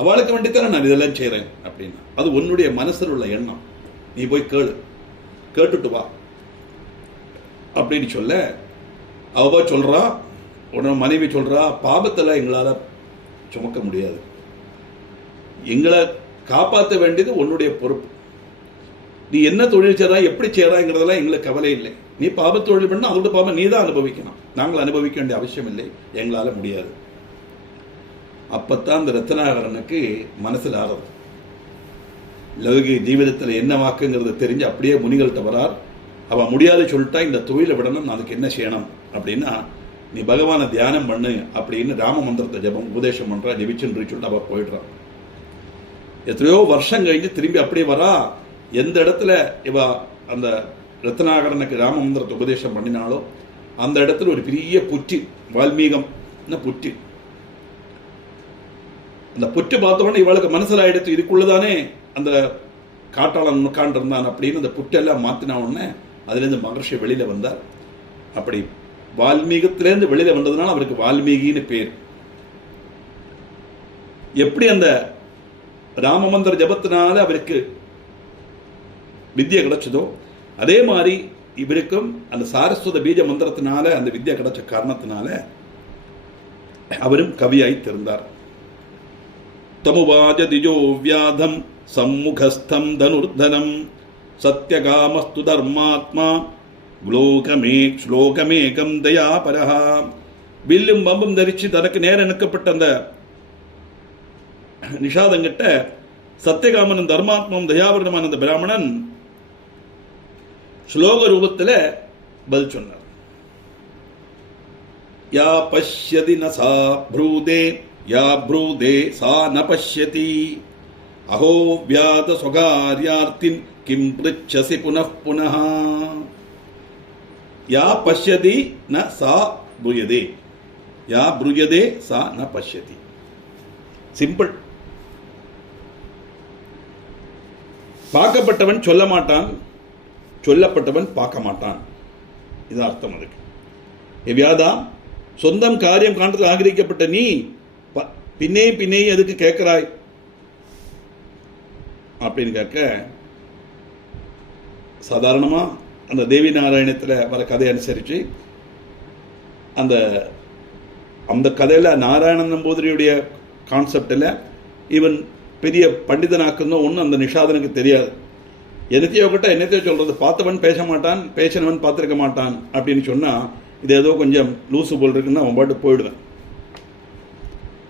அவளுக்கு வேண்டித்தானே நான் இதெல்லாம் செய்யறேன் அப்படின்னா அது உன்னுடைய மனசில் உள்ள எண்ணம். நீ போய் கேட்டுட்டு வா அப்படின்னு சொல்ல அவ சொல்றா, உடனே மனைவி சொல்றா, பாபத்தில் எங்களால சுமக்க முடியாது, எங்களை காப்பாற்ற வேண்டியது உன்னுடைய பொறுப்பு. நீ என்ன தொழில் செய்றா, எப்படி செய்றாங்கிறதெல்லாம் எங்களுக்கு கவலை இல்லை. நீ பாபத் தொழில் பண்ணா அதோட பாபம் நீ தான் அனுபவிக்கணும், நாங்கள் அனுபவிக்க வேண்டிய அவசியம் இல்லை, எங்களால முடியாது. அப்பத்தான் இந்த ரத்னாகரனுக்கு மனசில் ஆறது. லௌகிக ஜீவிதத்தில் என்ன வாக்குங்கிறது தெரிஞ்சு அப்படியே முனிகள்கிட்ட வரார். அவன் முடியாது சொல்லிட்டா இந்த தொழிலை விடணும், அதுக்கு என்ன செய்யணும் அப்படின்னா, நீ பகவானை தியானம் பண்ணு அப்படின்னு ராம மந்திரத்தை ஜபம் உபதேசம் பண்றா, ஜெபிச்சுன்னு சொல்லிட்டு அவ போயிடுறான். எத்தனையோ வருஷம் கழிஞ்சு திரும்பி அப்படியே வரா. எந்த இடத்துல இவ அந்த ரத்னாகரனுக்கு ராம மந்திரத்தை உபதேசம் பண்ணினாலோ அந்த இடத்துல ஒரு பெரிய புற்று, வால்மீகம் புற்று. அந்த புற்று பார்த்தோன்னே இவளுக்கு மனசில் ஆயிடுத்து, இதுக்குள்ளதானே அந்த காட்டாளன் உட்காண்டு இருந்தான் அப்படின்னு அந்த புற்றெல்லாம் மாத்தின உடனே அதுலேருந்து மகர்ஷி வெளியில வந்தார். அப்படி வால்மீகத்திலேருந்து வெளியில வந்ததுனால அவருக்கு வால்மீகின்னு பேர். எப்படி அந்த ராமமந்திர ஜபத்தினால அவருக்கு வித்யா கிடைச்சதோ அதே மாதிரி இவருக்கும் அந்த சாரஸ்வத பீஜ மந்திரத்தினால அந்த வித்யா கிடைச்ச காரணத்தினால அவரும் கவியாய் திறந்தார். தமுவாஜ திஜோ வியாதம் சம்முகஸ்தம் தனுர்தனம் சத்யகாமஸ்து தர்மாத்மா ஸ்லோகமேகம் தயாபரஹா. வில்லும் பம்பும் தரிச்சு தனக்கு நேரம் இணைக்கப்பட்ட அந்த நிஷாதங்கிட்ட சத்தியகாமனும் தர்மாத்மாவும் தயாபரமான அந்த பிராமணன் ஸ்லோக ரூபத்தில் பதில் சொன்னார். யா பஷ்யதி ந சா ப்ரூதே யா ப்ரூதே சா ந பஷ்யதி அஹோ வியாத ஸ்வகார்யார்த்தின் கிம் ப்ருச்சசி புனః புனः. யா பஷ்யதி ந சா ப்ரூயதே யா ப்ரூயதே சா ந பஷ்யதி. சிம்பிள். பார்க்கப்பட்டவன் சொல்ல மாட்டான், சொல்லப்பட்டவன் பார்க்க மாட்டான், இது அர்த்தம். அதுக்கு எவ்வியாதா சொந்தம் காரியம் காண்றதுக்கு ஆகிரிக்கப்பட்ட நீ பின்னே பின்னே எதுக்கு கேட்கிறாய் அப்படின்னு கேட்க, சாதாரணமா அந்த தேவி நாராயணத்தில் வர கதை அனுசரிச்சு அந்த அந்த கதையில நாராயணன் நம்பூதிரியுடைய கான்செப்டில் இவன் பெரிய பண்டிதனாக்குன்னு ஒன்றும் அந்த நிஷாதனுக்கு தெரியாது. என்னத்தையோ கிட்ட என்னத்தையோ சொல்றது, பார்த்தவன் பேச மாட்டான், பேசினவன் பார்த்துருக்க மாட்டான் அப்படின்னு சொன்னா இது ஏதோ கொஞ்சம் லூசு போல் இருக்குன்னு அவன் பாட்டு போயிடுவேன்.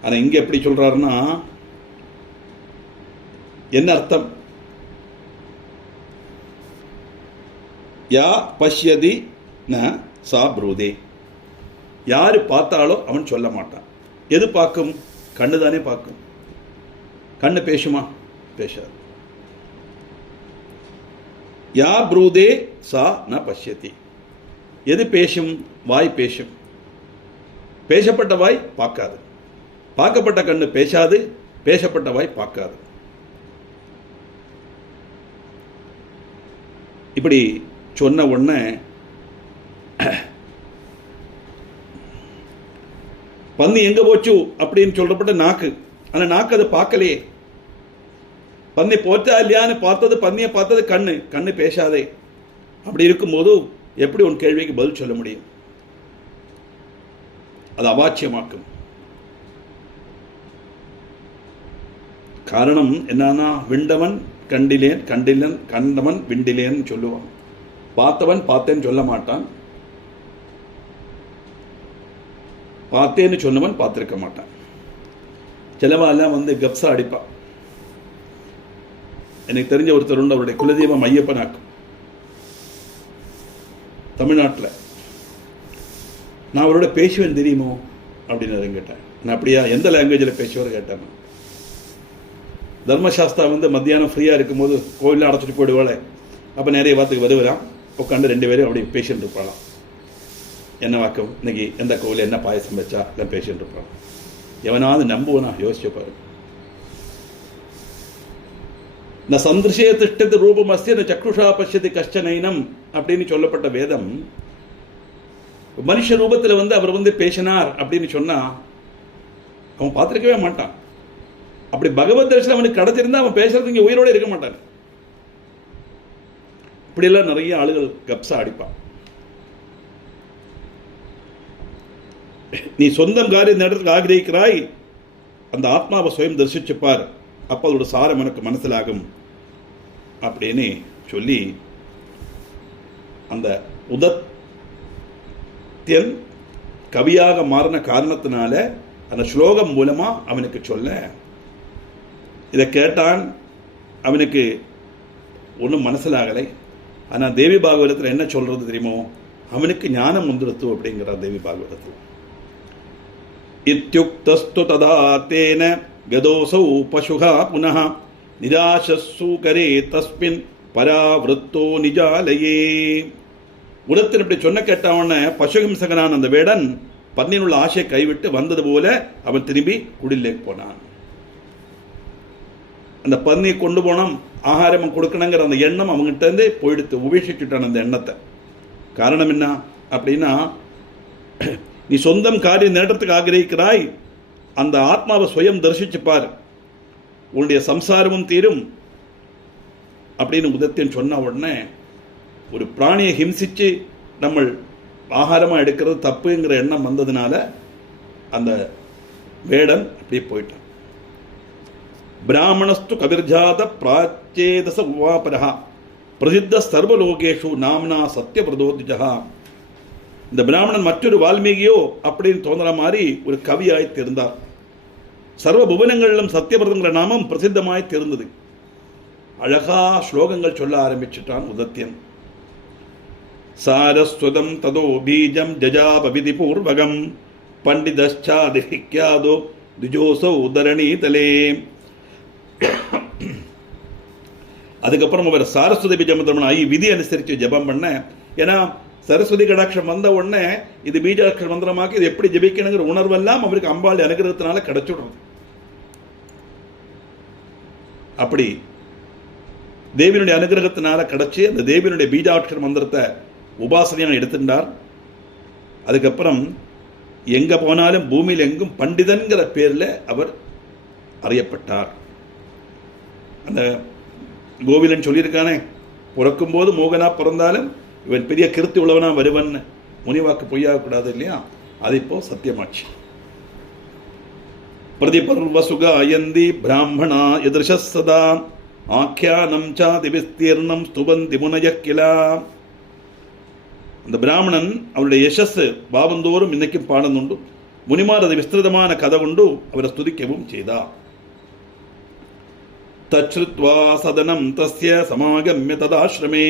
ஆனால் இங்கே எப்படி சொல்றாருன்னா என்ன அர்த்தம்? யா பஷ்யதி ந சா ப்ரூதே. யாரு பார்த்தாலும் அவன் சொல்ல மாட்டான். எது பார்க்கும்? கண்ணு தானே பார்க்கும். கண்ணு பேசுமா? பேசாது. யா ப்ரூதே சா ந பஷ்யதி. எது பேசும்? வாய் பேசும். பேசப்பட்ட வாய் பார்க்காது. பார்க்கப்பட்ட கண்ணு பேசாது, பேசப்பட்ட வாய் பார்க்காது. இப்படி சொன்ன உடனே பன்னி எங்க போச்சு அப்படின்னு சொல்லப்பட்ட நாக்கு, ஆனா நாக்கு அதை பார்க்கலையே. பன்னி போச்சா இல்லையான்னு பார்த்தது, பன்னியை பார்த்தது கண்ணு. கண்ணு பேசாதே. அப்படி இருக்கும்போது எப்படி உன் கேள்விக்கு பதில் சொல்ல முடியும்? அது அவாச்சியமாக்கும். காரணம் என்னன்னா, விண்டவன் கண்டிலேன், கண்டிலன் கண்டவன் விண்டிலேன்னு சொல்லுவான். பார்த்தவன் பார்த்தேன்னு சொல்ல மாட்டான், பார்த்தேன்னு சொன்னவன் பார்த்திருக்க மாட்டான். சிலவாலாம் கப்ஸா அடிப்பான். எனக்கு தெரிஞ்ச ஒருத்தர் உண்டு, அவருடைய குலதெய்வம் ஐயப்பனாக்கும் தமிழ்நாட்டில். நான் அவரோட பேசுவேன் தெரியுமோ அப்படின்னு கேட்டேன். நான் அப்படியா, எந்த லாங்குவேஜில் பேசுவார் கேட்டேன். தர்மசாஸ்திரா மத்தியானம் ஃப்ரீயாக இருக்கும்போது கோயிலில் அடைச்சிட்டு போயிடுவாளே, அப்போ நிறைய வாரத்துக்கு வருவான். உட்காந்து 2 பேரும் அப்படி பேசிட்டு இருப்பாளாம். என்ன வாக்கம் இன்னைக்கு எந்த கோவில் என்ன பாயசம் வச்சா எல்லாம் பேசிட்டு இருப்பான். எவனாவது நம்புவனா? யோசிச்சு பாரு. இந்த சந்திருஷே திஷ்டத்து ரூபம் அஸ்தி இந்த சக்ருஷா பஷ்யதி கஷ்டனைனம் அப்படின்னு சொல்லப்பட்ட வேதம் மனுஷ ரூபத்தில் அவர் பேசினார் அப்படின்னு சொன்னா அவன் பார்த்திருக்கவே மாட்டான். அப்படி பகவத் தரிசனம் அவனுக்கு கிடைச்சிருந்தா அவன் பேசுறது இங்கே உயிரோடு இருக்க மாட்டான். இப்படியெல்லாம் நிறைய ஆளுகள் கப்ஸா அடிப்பான். நீ சொந்தம் காரியம் நடத்துக்கு ஆகிரகிக்கிறாய், அந்த ஆத்மாவை சுயம் தரிசிச்சுப்பார், அப்போ அதோட சாரம் எனக்கு மனசிலாகும் அப்படின்னு சொல்லி அந்த உதத்தியன் கவியாக மாறின காரணத்தினால அந்த ஸ்லோகம் மூலமா அவனுக்கு சொல்ல, இதை கேட்டான். அவனுக்கு ஒன்றும் மனசிலாகலை. ஆனால் தேவி பாகவதத்தில் என்ன சொல்றது தெரியுமோ, அவனுக்கு ஞானம் வந்துடுத்து அப்படிங்கிறார் தேவி பாகவதத்தில். இத்யுக்தஸ்து ததா தேன கதோசௌ பசுஹா புனः நிராசஸ்ஸு கரே தஸ்மின் பராவிருத்தோ நிஜாலயே. உரத்தில் இப்படி சொன்ன கேட்டவன பசுஹிம்சகனான அந்த வேடன் பன்னினுள்ள ஆசையை கைவிட்டு வந்தது போல அவன் திரும்பி குடிலே போனான். அந்த பன்னியை கொண்டு போனோம், ஆகாரம் கொடுக்கணுங்கிற அந்த எண்ணம் அவங்ககிட்ட இருந்து போயிடுத்து, உபேட்சிச்சுட்டான் அந்த எண்ணத்தை. காரணம் என்ன அப்படின்னா, நீ சொந்தம் காரியம் நேரத்துக்கு ஆகிரகிக்கிறாய், அந்த ஆத்மாவை சுயம் தரிசிச்சுப்பார், உன்னுடைய சம்சாரமும் தீரும் அப்படின்னு உதத்தின் சொன்ன உடனே ஒரு பிராணியை ஹிம்சிச்சு நம்ம ஆகாரமாக எடுக்கிறது தப்புங்கிற எண்ணம் வந்ததுனால அந்த வேடன் அப்படியே போயிட்டான். பிராமணஸ்து கவிர்ஜாத பிராச்சேதச உவாபரஹா பிரசித்த சர்வலோகேஷு நாம்னா சத்யபிரதோதிஜா. இந்த பிராமணன் மற்றொரு வால்மீகியோ அப்படின்னு தோன்ற மாதிரி ஒரு கவியாய் தெரிந்தார். சர்வ புவனங்களிலும் சத்யபிரதங்கிற நாமம் பிரசித்தமாய் தெரிந்தது. அழகா ஸ்லோகங்கள் சொல்ல ஆரம்பிச்சுட்டான் உதத்தியன். சாரஸ்வதம் ததோ பீஜம் ஜஜாபவிதி பூர்வகம் பண்டிதோ திஜோசோ உதரணி தலே. அதுக்கப்புறம் அவர் சாரஸ்வதி பீஜம் ஆகி விதி அனுசரித்து ஜபம் பண்ண. ஏன்னா சரஸ்வதி கடாட்சம் வந்த உடனே இது பீஜாட்சர மந்திரமாக்கி இது எப்படி ஜபிக்கணுங்கிற உணர்வெல்லாம் அவருக்கு அம்பாள் அனுகிரகத்தினால கிடைச்சுடுறது. அப்படி தேவியனுடைய அனுகிரகத்தினால கிடைச்சி அந்த தேவியனுடைய பீஜாட்சர மந்திரத்தை உபாசனையாக எடுத்துட்டார். அதுக்கப்புறம் எங்க போனாலும் பூமியில் எங்கும் பண்டிதன்கிற பேரில் அவர் அறியப்பட்டார். அந்த கோவிலன் சொல்லியிருக்கானே, பிறக்கும் போது மோகனா பிறந்தாலும் இவன் பெரிய கிருத்தி உள்ளவனா வருவன், முனிவாக்கு பொய்யாகக்கூடாது இல்லையா? அது இப்போ சத்தியமாச்சு. பிரதிபர்வ சுகாயந்தி பிராமணா எதிர்ஷ சதா ஆக்கியானம் சாதி விஸ்தீர்ணம் ஸ்துபந்தி முனய கிலா. அந்த பிராமணன் அவருடைய யசஸ் பாவந்தோறும் இன்னைக்கும் பாடனுண்டு. முனிமார் அது விஸ்திருதமான கதை கொண்டு அவரை ஸ்துதிக்கவும் செய்தார். தச்ருத்வா சதனம் தஸ்ய சமாகம்ய ததாஸ்ரமே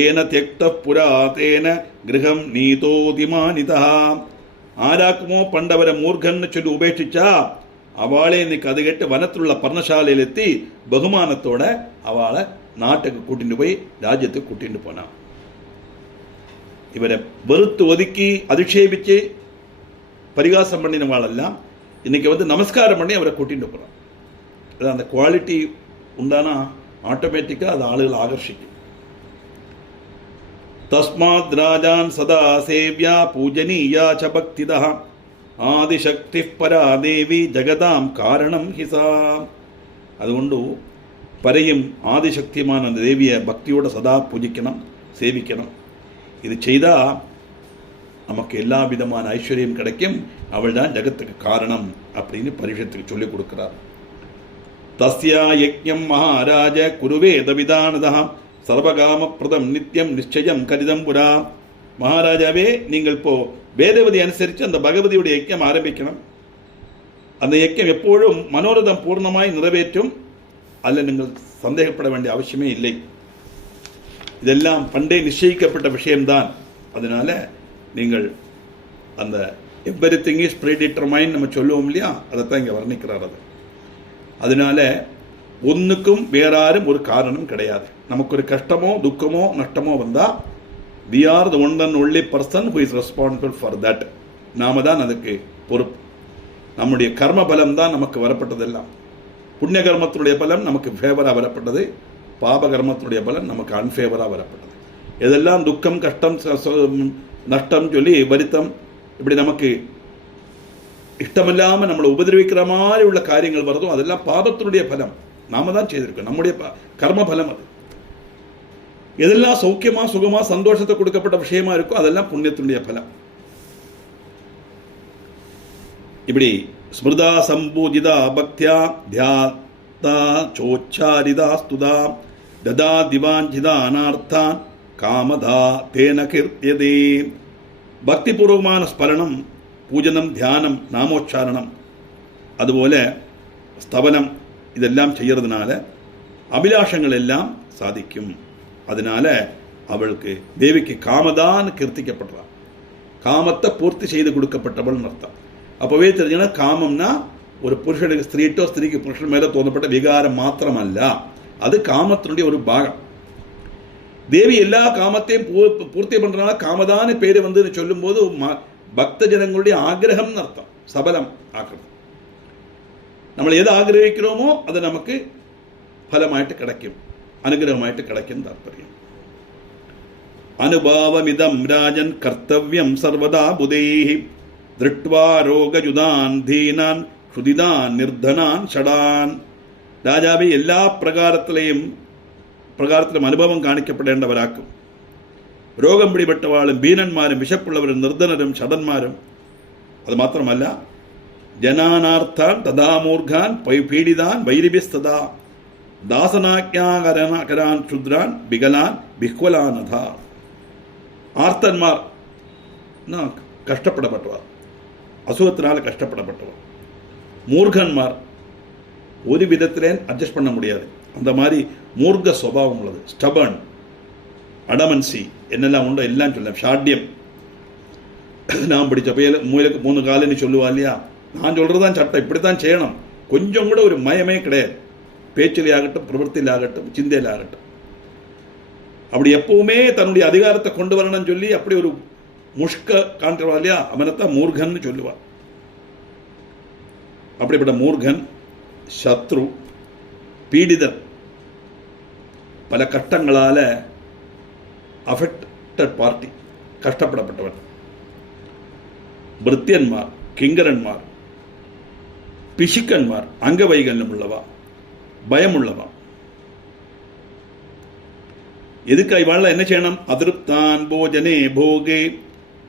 ஏன தியக்த புராதேன கிரகம் நீதோதிமானிதா. ആരാക്കുമോ പണ്ടവരെ മൂർഖന്ന് ചൊല്ലി ഉപേക്ഷിച്ചാ അവളെ നീ കഥ കേട്ട് വനത്തിലുള്ള പർണശാലയിലെത്തി ബഹുമാനത്തോടെ അവളെ നാട്ടിലേക്ക് കൂട്ടിട്ട് പോയി രാജ്യത്ത് കൂട്ടിട്ട് പോന. ഇവരെ വെറുത്ത് ഒതുക്കി അധിക്ഷേപിച്ച് പരിഹാസം பண்ணினவாளெல்லாம் இன்னைக்கு நமஸ்காரம் பண்ணி அவரை கூட்டிட்டு போறான். அது அந்த குவாலிட்டி உண்டானா ஆட்டோமேட்டிக்காக அது ஆளுகளை ஆகர்ஷிக்கும். தஸ்மாத் ராஜான் சதா சேவ்யா பூஜனீயா ச பக்திதா ஆதிசக்தி பரா தேவி ஜகதாம் காரணம் ஹிசா. അതുകൊണ്ട് പരയും ആദിശക്തിയുമാണ് அந்த தேவியை பக்தியோட சதா பூஜிக்கணும், சேவிக்கணும். இது செய்தால் நமக்கு எல்லா விதமான ஐஸ்வர்யம் கிடைக்கும். அவள் தான் ஜகத்துக்கு காரணம் அப்படின்னு பரிஷத்துக்கு சொல்லிக் கொடுக்கிறார். தஸ்யா யஜ்ஞம் மகாராஜ குருவேத விதானதா சர்வகாம பிரதம் நித்தியம் நிச்சயம் கரிதம் புரா. மகாராஜாவே, நீங்கள் இப்போ வேதவதி அனுசரித்து அந்த பகவதியுடைய யஜ்ஞம் ஆரம்பிக்கணும். அந்த யஜ்ஞம் எப்பொழுதும் மனோரதம் பூர்ணமாய் நிறைவேற்றும். அதில் நீங்கள் சந்தேகப்பட வேண்டிய அவசியமே இல்லை. இதெல்லாம் பண்டே நிச்சயிக்கப்பட்ட விஷயம்தான். அதனால நீங்கள் அந்த எவ்ரிதிங் இஸ் ப்ரீடிட்டர்மைன் நம்ம சொல்லுவோம் இல்லையா, அதைத்தான் இங்கே வர்ணிக்கிறார். அது அதனால ஒன்றுக்கும் வேறாரும் ஒரு காரணம் கிடையாது. நமக்கு ஒரு கஷ்டமோ துக்கமோ நஷ்டமோ வந்தால் we are the one and only person who is responsible for that. நாம தான் அதுக்கு பொறுப்பு. நம்முடைய கர்ம பலம் தான் நமக்கு வரப்பட்டதெல்லாம். புண்ணிய கர்மத்தினுடைய பலம் நமக்கு ஃபேவராக வரப்பட்டது, பாப கர்மத்தினுடைய பலன் நமக்கு அன்ஃபேவராக வரப்பட்டது. எதெல்லாம் துக்கம் கஷ்டம் நஷ்டம் சொல்லி வருத்தம் இப்படி நமக்கு இஷ்டமில்லாமல் நம்மளை உபதிரவிக்கிற மாதிரி உள்ள காரியங்கள் வருதோ அதெல்லாம் பாபத்தினுடைய பலம். நாம தான் செய்திருக்கோம், நம்முடைய கர்ம பலம் அது. எதெல்லாம் சௌக்கியமா சுகமா சந்தோஷத்தை கொடுக்கப்பட்ட விஷயமா இருக்கோ அதெல்லாம் புண்ணியத்தினுடைய பலம். இப்படி ஸ்மிருதா சம்பூஜிதா பக்தியா தியாதா சோச்சாரிதா ஸ்துதா ததா திவாஞ்சிதா அனார்த்தான் காமதா தேன கீர்த்தியதே. பக்திபூர்வமான ஸ்மரணம், பூஜனம், தியானம், நாமோச்சாரணம், അതുപോലെ ஸ்தவனம் இதெல்லாம் செய்யறதுனால அபிலாஷங்கள் எல்லாம் சாதிக்கும். அதனால அவளுக்கு தேவிக்கு காமதான்னு கீர்த்திக்கப்படுறான். காமத்தை பூர்த்தி செய்து கொடுக்கப்பட்டவள் அர்த்தம். அப்பவே தெரிஞ்சுன்னா காமம்னா ஒரு புருஷனுக்கு ஸ்திரீட்டோ ஸ்திரீக்கு புருஷன் மேல தோன்றப்பட்ட விகாரம் மாத்திரமல்ல, அது காமத்தினுடைய ஒரு பாகம். தேவி எல்லா காமத்தையும் பூர்த்தி பண்றதுனால காமதான பேரு வந்து சொல்லும் போது பக்த ஜனங்களுடைய ஆக்கிரகம்னு அர்த்தம், சபலம் ஆக்குறது. നമ്മൾ ഏത് ആഗ്രഹിക്കണമോ അത് നമുക്ക് ഫലമായിട്ട് கிடைக்கும், അനുഗ്രഹമായിട്ട് கிடைக்கும் താല്പര്യം. അനുഭാവമിതം രാജൻ കർത്തവ്യം സർവദാ ബുധൈഃ ദൃഷ്ട്വാ രോഗയുതാൻ ധീനാൻ ക്ഷുദിതാൻ നിർധനാൻ ഷടാൻ. രാജാവ് എല്ലാ പ്രകാരത്തിലും അനുഭവം കാണിക്കപ്പെടേണ്ടവരാക്കും. രോഗം പിടിപെട്ടവാളും ഭീനന്മാരും വിശപ്പുള്ളവരും നിർധനരും ഷടന്മാരും. അത് മാത്രമല്ല, ജനാനാർത്ഥാൻ തഥാമൂർഖാൻ പീഡിതാൻ വൈരിഭിസ്തഥാ ദാസനാജ്ഞാകരാൻ ക്ഷുദ്രാൻ വികലാൻ ബിഹ്വലാനഥ. ആർത്തന്മാർ കഷ്ടപ്പെടപ്പെട്ടവർ, அசுகத்தினால் கஷ்டப்படப்பட்டவர். மூர்கன்மார் ஒரு விதத்திலே அட்ஜஸ்ட் பண்ண முடியாது, அந்த மாதிரி மூர்க்க சுபாவம் உள்ளது. ஸ்டபர்ன், அடமன்சி என்னெல்லாம் உண்டோ எல்லாம் சொல்ல. ஷாட்யம், நான் பிடிச்ச மூலைக்கு 3 காலுன்னு சொல்லுவா இல்லையா, நான் சொல்றதுதான் சட்டம், இப்படித்தான் செய்யணும். கொஞ்சம் கூட ஒரு மயமே கிடையாது, பேச்சிலே ஆகட்டும், பிரவர்த்தியில் ஆகட்டும், சிந்தையில் ஆகட்டும். அப்படி எப்பவுமே தன்னுடைய அதிகாரத்தை கொண்டு வரணும்னு சொல்லி அப்படி ஒரு முஷ்க காண்றவா இல்லையா, அவனைத்தான் மூர்கன்னு சொல்லுவா. அப்படிப்பட்ட மூர்கன், சத்ரு, பீடிதர், பல கஷ்டங்களால அஃபெக்டட் பார்ட்டி, கஷ்டப்படப்பட்டவர். பிருத்தியன்மார், கிங்கரன்மார், பிசிக்கன்மார், அங்கவைகல்யம் உள்ளவா, பயம் உள்ளவா. எதுக்கு இவாள் என்ன செய்யணும்? அதிருப்தான் போஜனே போகே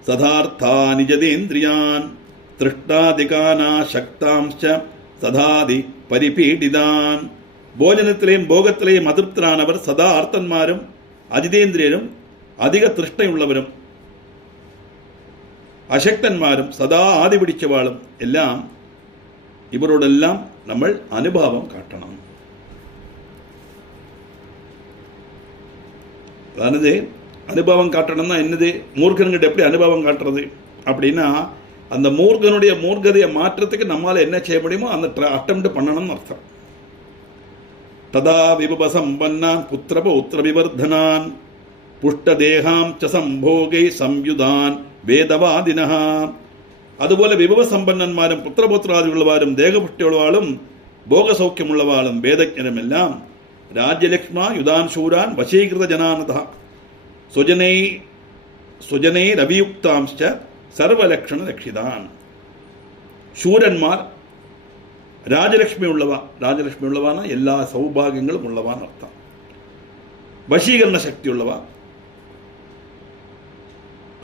சதார்த்தா நிஜதேந்திரியான் திருஷ்டாதிகானா சக்தாம்ச சதாதி பரிபீடிதான். போஜனத்திலேயும் போகத்திலேயும் அதிருப்தரானவர், சதா அர்த்தன்மாரும் அஜிதேந்திரியரும் அதிக திருஷ்டையுள்ளவரும் அசக்தன்மாரும் சதா ஆதி பிடிச்சவாளும் எல்லாம் இவரோடெல்லாம் നമ്മൾ അനുഭാവം காட்டணும். அதாவது அனுபவம் காட்டணும்னா என்னது? மூர்க்கன்கிட்ட எப்படி அனுபவம் காட்டுறது அப்படின்னா, அந்த மூர்க்கனுடைய மூர்க்கதையை மாற்றத்துக்கு நம்மால் என்ன செய்ய முடியுமோ அந்த அட்டெம்ப்ட் பண்ணணும்னு அர்த்தம். ததா விபவ சம்பன்னான் புத்திர விவர்தனான் புஷ்டதேகாம் ச சம்போகை சம்யுதான் வேதவாதினஹ. അതുപോലെ വിഭവ സമ്പന്നന്മാരും പുത്രപുത്രാദികളുള്ളവരും ദേഹപുഷ്ടിയുള്ളവാളും ഭോഗസൗഖ്യമുള്ളവാളും വേദജ്ഞരുമെല്ലാം രാജ്യലക്ഷ്മ യുധാൻ ശൂരാൻ വശീകൃത ജനാനത സ്വജനൈരവിയുക്താംശ്ച സർവലക്ഷണ രക്ഷിതാൻ. ശൂരന്മാർ ராஜலட்சுமி உள்ளவா, ராஜலட்சுமி உள்ளவானா எல்லா சௌபாகியங்களும் உள்ளவான்னு அர்த்தம். வசீகரண சக்தி உள்ளவா,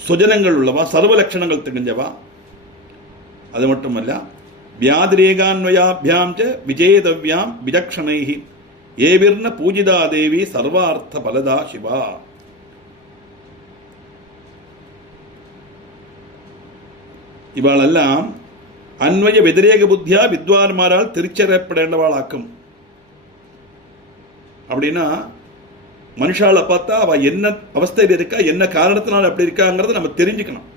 சுஜனங்கள் உள்ளவா, சர்வ லட்சணங்கள் தெரிஞ்சவா. அது மட்டுமல்ல, வியாதிரேகான்வயாபியாம் ச விஜேதவ்யாம் விஜக்ஷணைஹி ஏவிர்ன பூஜிதா தேவி சர்வார்த்த பலதா சிவா. இவாளெல்லாம் அன்வய வெதிரேக புத்தியா வித்வான்மாரால் திருச்சரப்படேண்டவாளாக்கும். அப்படின்னா மனுஷால பார்த்தா அவ என்ன அவஸ்தையில் இருக்கா, என்ன காரணத்தினால் அப்படி இருக்காங்கிறத நம்ம தெரிஞ்சுக்கணும்.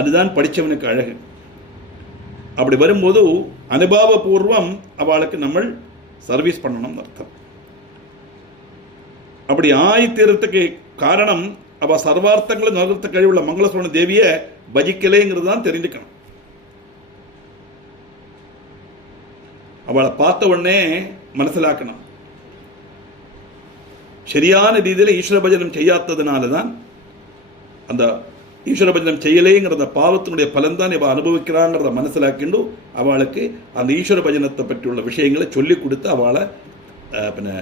அதுதான் படித்தவனுக்கு அழகு. அப்படி வரும்போது அனுபவபூர்வம் அவளுக்கு நம்ம சர்வீஸ் பண்ணணும்னு அர்த்தம். அப்படி ஆயித்தீரத்துக்கு காரணம் அவ சர்வார்த்தங்களும் நகர்த்த கழிவுள்ள மங்களசுவன தேவியை பஜிக்கலேங்கிறது தான் தெரிஞ்சுக்கணும். அவளை பார்த்த உடனே மனசிலாக்கணும். சரியான ரீதியில் ஈஸ்வர பஜனம் செய்யாததுனால தான் அந்த ஈஸ்வர பஜனம் செய்யலேங்கிறத பாவத்தினுடைய பலன் தான் இவள் அனுபவிக்கிறாங்கிறத மனசிலாக்கிண்டு அவளுக்கு அந்த ஈஸ்வர பஜனத்தை பற்றியுள்ள விஷயங்களை சொல்லிக் கொடுத்து அவளை பின்ன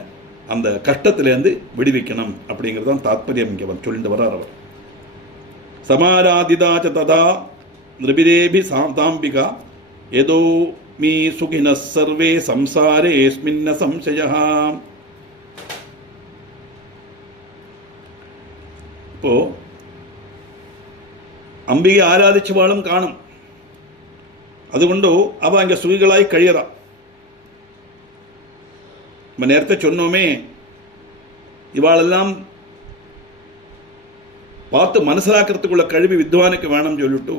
அந்த கஷ்டத்திலேருந்து விடுவிக்கணும் அப்படிங்கிறது தான் தாத்பரியம் இங்கே சொல்லிட்டு வர்றார் அவர். சமாராதிதாச்ச ததா நிருபிதேபி சாந்தாம்பிகா ஏதோ மீ சுகின சர்வே சம்சாரேஸ்மின்ன சம்சயா. இப்போ அம்பிகை ஆராதிச்சவாளும் காணும். അതുകൊണ്ട് അവ അங்கே സുഖികളായി കഴിയറാം. நம்ம நேரத்தை சொன்னோமே, இவாளெல்லாம் பார்த்து மனசிலாக்கிறதுக்குள்ள கழிவு வித்வானுக்கு வேணும்னு சொல்லிட்டு,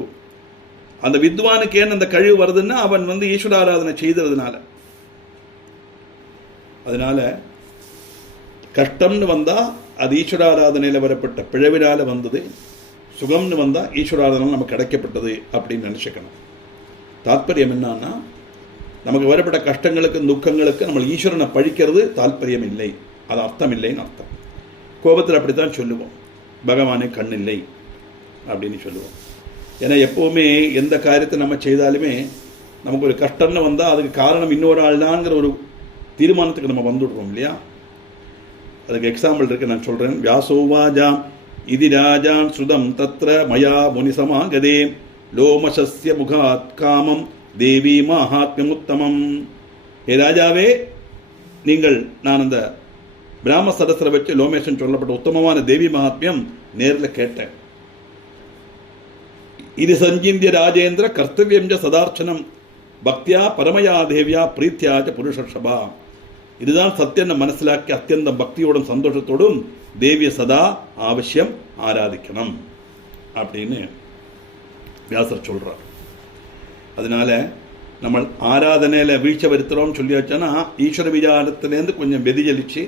அந்த வித்வானுக்கு ஏன் அந்த கழிவு வருதுன்னா அவன் ஈஸ்வர ஆராதனை செய்ததுனால. அதனால கஷ்டம்னு வந்தா அது ஈஸ்வர ஆராதனையில் வரப்பட்ட பிழவினால வந்தது, சுகம்னு வந்தா ஈஸ்வர ஆராதனை நமக்கு கிடைக்கப்பட்டது அப்படின்னு நினைச்சுக்கணும். தாற்பயம் என்னன்னா, நமக்கு வரப்பட்ட கஷ்டங்களுக்கு துக்கங்களுக்கு நம்ம ஈஸ்வரனை பழிக்கிறது தாற்பயம் இல்லை, அது அர்த்தம் இல்லைன்னு அர்த்தம். கோபத்தில் அப்படித்தான் சொல்லுவோம், பகவானே கண்ணில்லை அப்படின்னு சொல்லுவோம். ஏன்னா எப்போவுமே எந்த காரியத்தை நம்ம செய்தாலுமே நமக்கு ஒரு கஷ்டம்னு வந்தால் அதுக்கு காரணம் இன்னொரு ஆள் தான்ங்கிற ஒரு தீர்மானத்துக்கு நம்ம வந்துடுறோம் இல்லையா. அதுக்கு எக்ஸாம்பிள் இருக்கு, நான் சொல்கிறேன். வியாசோவாஜாம் இது ராஜான் ஸ்ருதம் தத்ர மயா முனிசமாகதே லோமசஸ்ய முகாத் காமம் தேவி மகாத்மியமுத்தமம். ஏ ராஜாவே, நீங்கள் நான் அந்த பிராம சதஸ்திர வச்சு லோமேஷன் சொல்லப்பட்ட உத்தமமான தேவி மகாத்மியம் நேரில் கேட்டேன். இது சஞ்சிந்திய ராஜேந்திர கர்த்தவியம் சதார்ச்சனம் பக்தியா பரமயா தேவியா பிரீத்தியாச்ச புருஷர்ஷபா. இதுதான் சத்தியம் மனசிலாக்கி அத்தியந்த பக்தியோடும் சந்தோஷத்தோடும் தேவிய சதா அவசியம் ஆராதிக்கணும் அப்படின்னு வியாசர் சொல்றார். அதனால நம்ம ஆராதனையில் வீழ்ச்சி வருத்துறோம்னு சொல்லி வச்சோன்னா ஈஸ்வர விசாரத்திலேருந்து கொஞ்சம் வெதிஜலிச்சு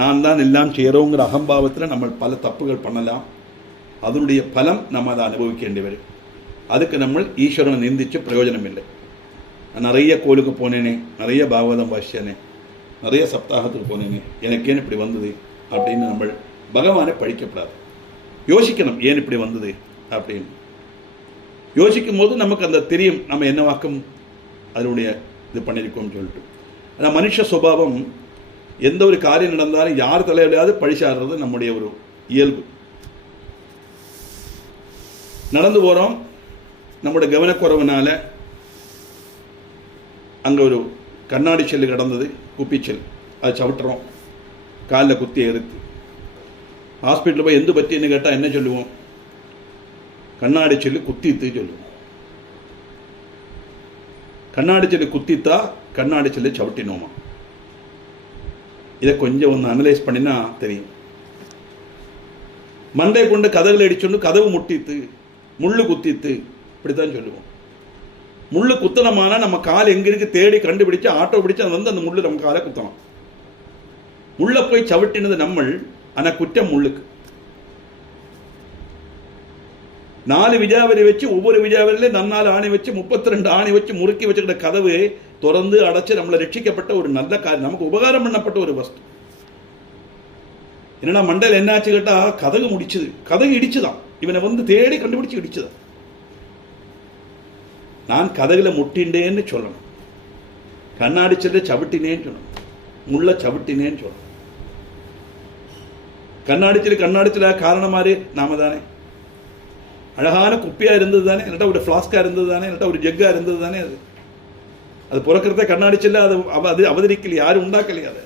நான் தான் எல்லாம் செய்கிறோங்கிற அகம்பாவத்தில் நம்ம பல தப்புகள் பண்ணலாம். அதனுடைய பலம் நம்ம அதை அனுபவிக்க வேண்டி வரும். அதுக்கு நம்ம ஈஸ்வரனை நிந்திச்சு பிரயோஜனம் இல்லை. நான் நிறைய கோயிலுக்கு போனேனே, நிறைய பாகவதம் வாசிச்சேனே, நிறைய சப்தாகத்துக்கு போனேனே, எனக்கு ஏன் இப்படி வந்தது அப்படின்னு நம்ம பகவானை பழிக்கப்படாது. யோசிக்கணும் ஏன் இப்படி வந்தது அப்படின்னு. யோசிக்கும் போது நமக்கு அந்த தெரியும் நம்ம என்ன வாக்கம் அதனுடைய இது பண்ணியிருக்கோம்னு சொல்லிட்டு. ஆனால் மனுஷ சுபாவம் எந்த ஒரு காரியம் நடந்தாலும் யார் தலையிலையாவது பழிச்சாடுறது நம்முடைய ஒரு இயல்பு. நடந்து போகிறோம், நம்முடைய கவனக்குறவுனால அங்கே ஒரு கண்ணாடி செல்லு கிடந்தது, குப்பிச்செல், அதை சவிட்டுறோம், காலில் குத்தி எறுத்து. ஹாஸ்பிட்டலில் போய் எந்த பற்றின்னு கேட்டால் என்ன சொல்லுவோம்? கண்ணாடி செல்லு குத்தித்து சொல்லுவோம். கண்ணாடி செல்லு குத்தித்தா கண்ணாடி செல்லு சவிட்டினோமா? இதை கொஞ்சம் ஒன்று அனலைஸ் பண்ணினா தெரியும். மண்டை கொண்டு கதவுல அடிச்சோன்னு கதவு முட்டித்து, முள்ளு குத்தித்து, இப்படித்தான் சொல்லுவோம். முள்ளு குத்தனமான நம்ம கால் எங்க இருக்கு தேடி கண்டுபிடிச்சு ஆட்டோ பிடிச்சு அந்த முள்ளு நம்ம காலை குத்தணும். முள்ள போய் சவிட்டினது நம்மள், ஆனா குற்றம் முள்ளுக்கு. 4 விஜாவரி வச்சு ஒவ்வொரு விஜாவரியில நன்னால ஆணி வச்சு 32 ஆணி வச்சு முறுக்கி வச்சுக்கிட்ட கதவு திறந்து அடைச்சு நம்மளை ரட்சிக்கப்பட்ட ஒரு நல்ல காரியம், நமக்கு உபகாரம் பண்ணப்பட்ட ஒரு வஸ்து. என்னன்னா மண்டையில் என்னாச்சு கேட்டா கதகு முடிச்சுது, கதகு இடிச்சுதான், இவனை தேடி கண்டுபிடிச்சு இடிச்சுதான். நான் கதகுல முட்டின்றேன்னு சொல்லணும். கண்ணாடிச்சில சவிட்டினேன்னு சொன்னோம், முள்ள சவிட்டினேன்னு சொன்னோம். கண்ணாடிச்சில காரணமாரு நாம தானே. அழகான குப்பியா இருந்தது தானே, இல்லாட்டா ஒரு ஃப்ளாஸ்கா இருந்தது தானே, இல்லாட்டா ஒரு ஜெக்கா இருந்தது தானே. அது பிறக்கிறத கண்ணாடிச்சில அது அவதரிக்கலையே, யாரும் உண்டாக்கலையே. அதை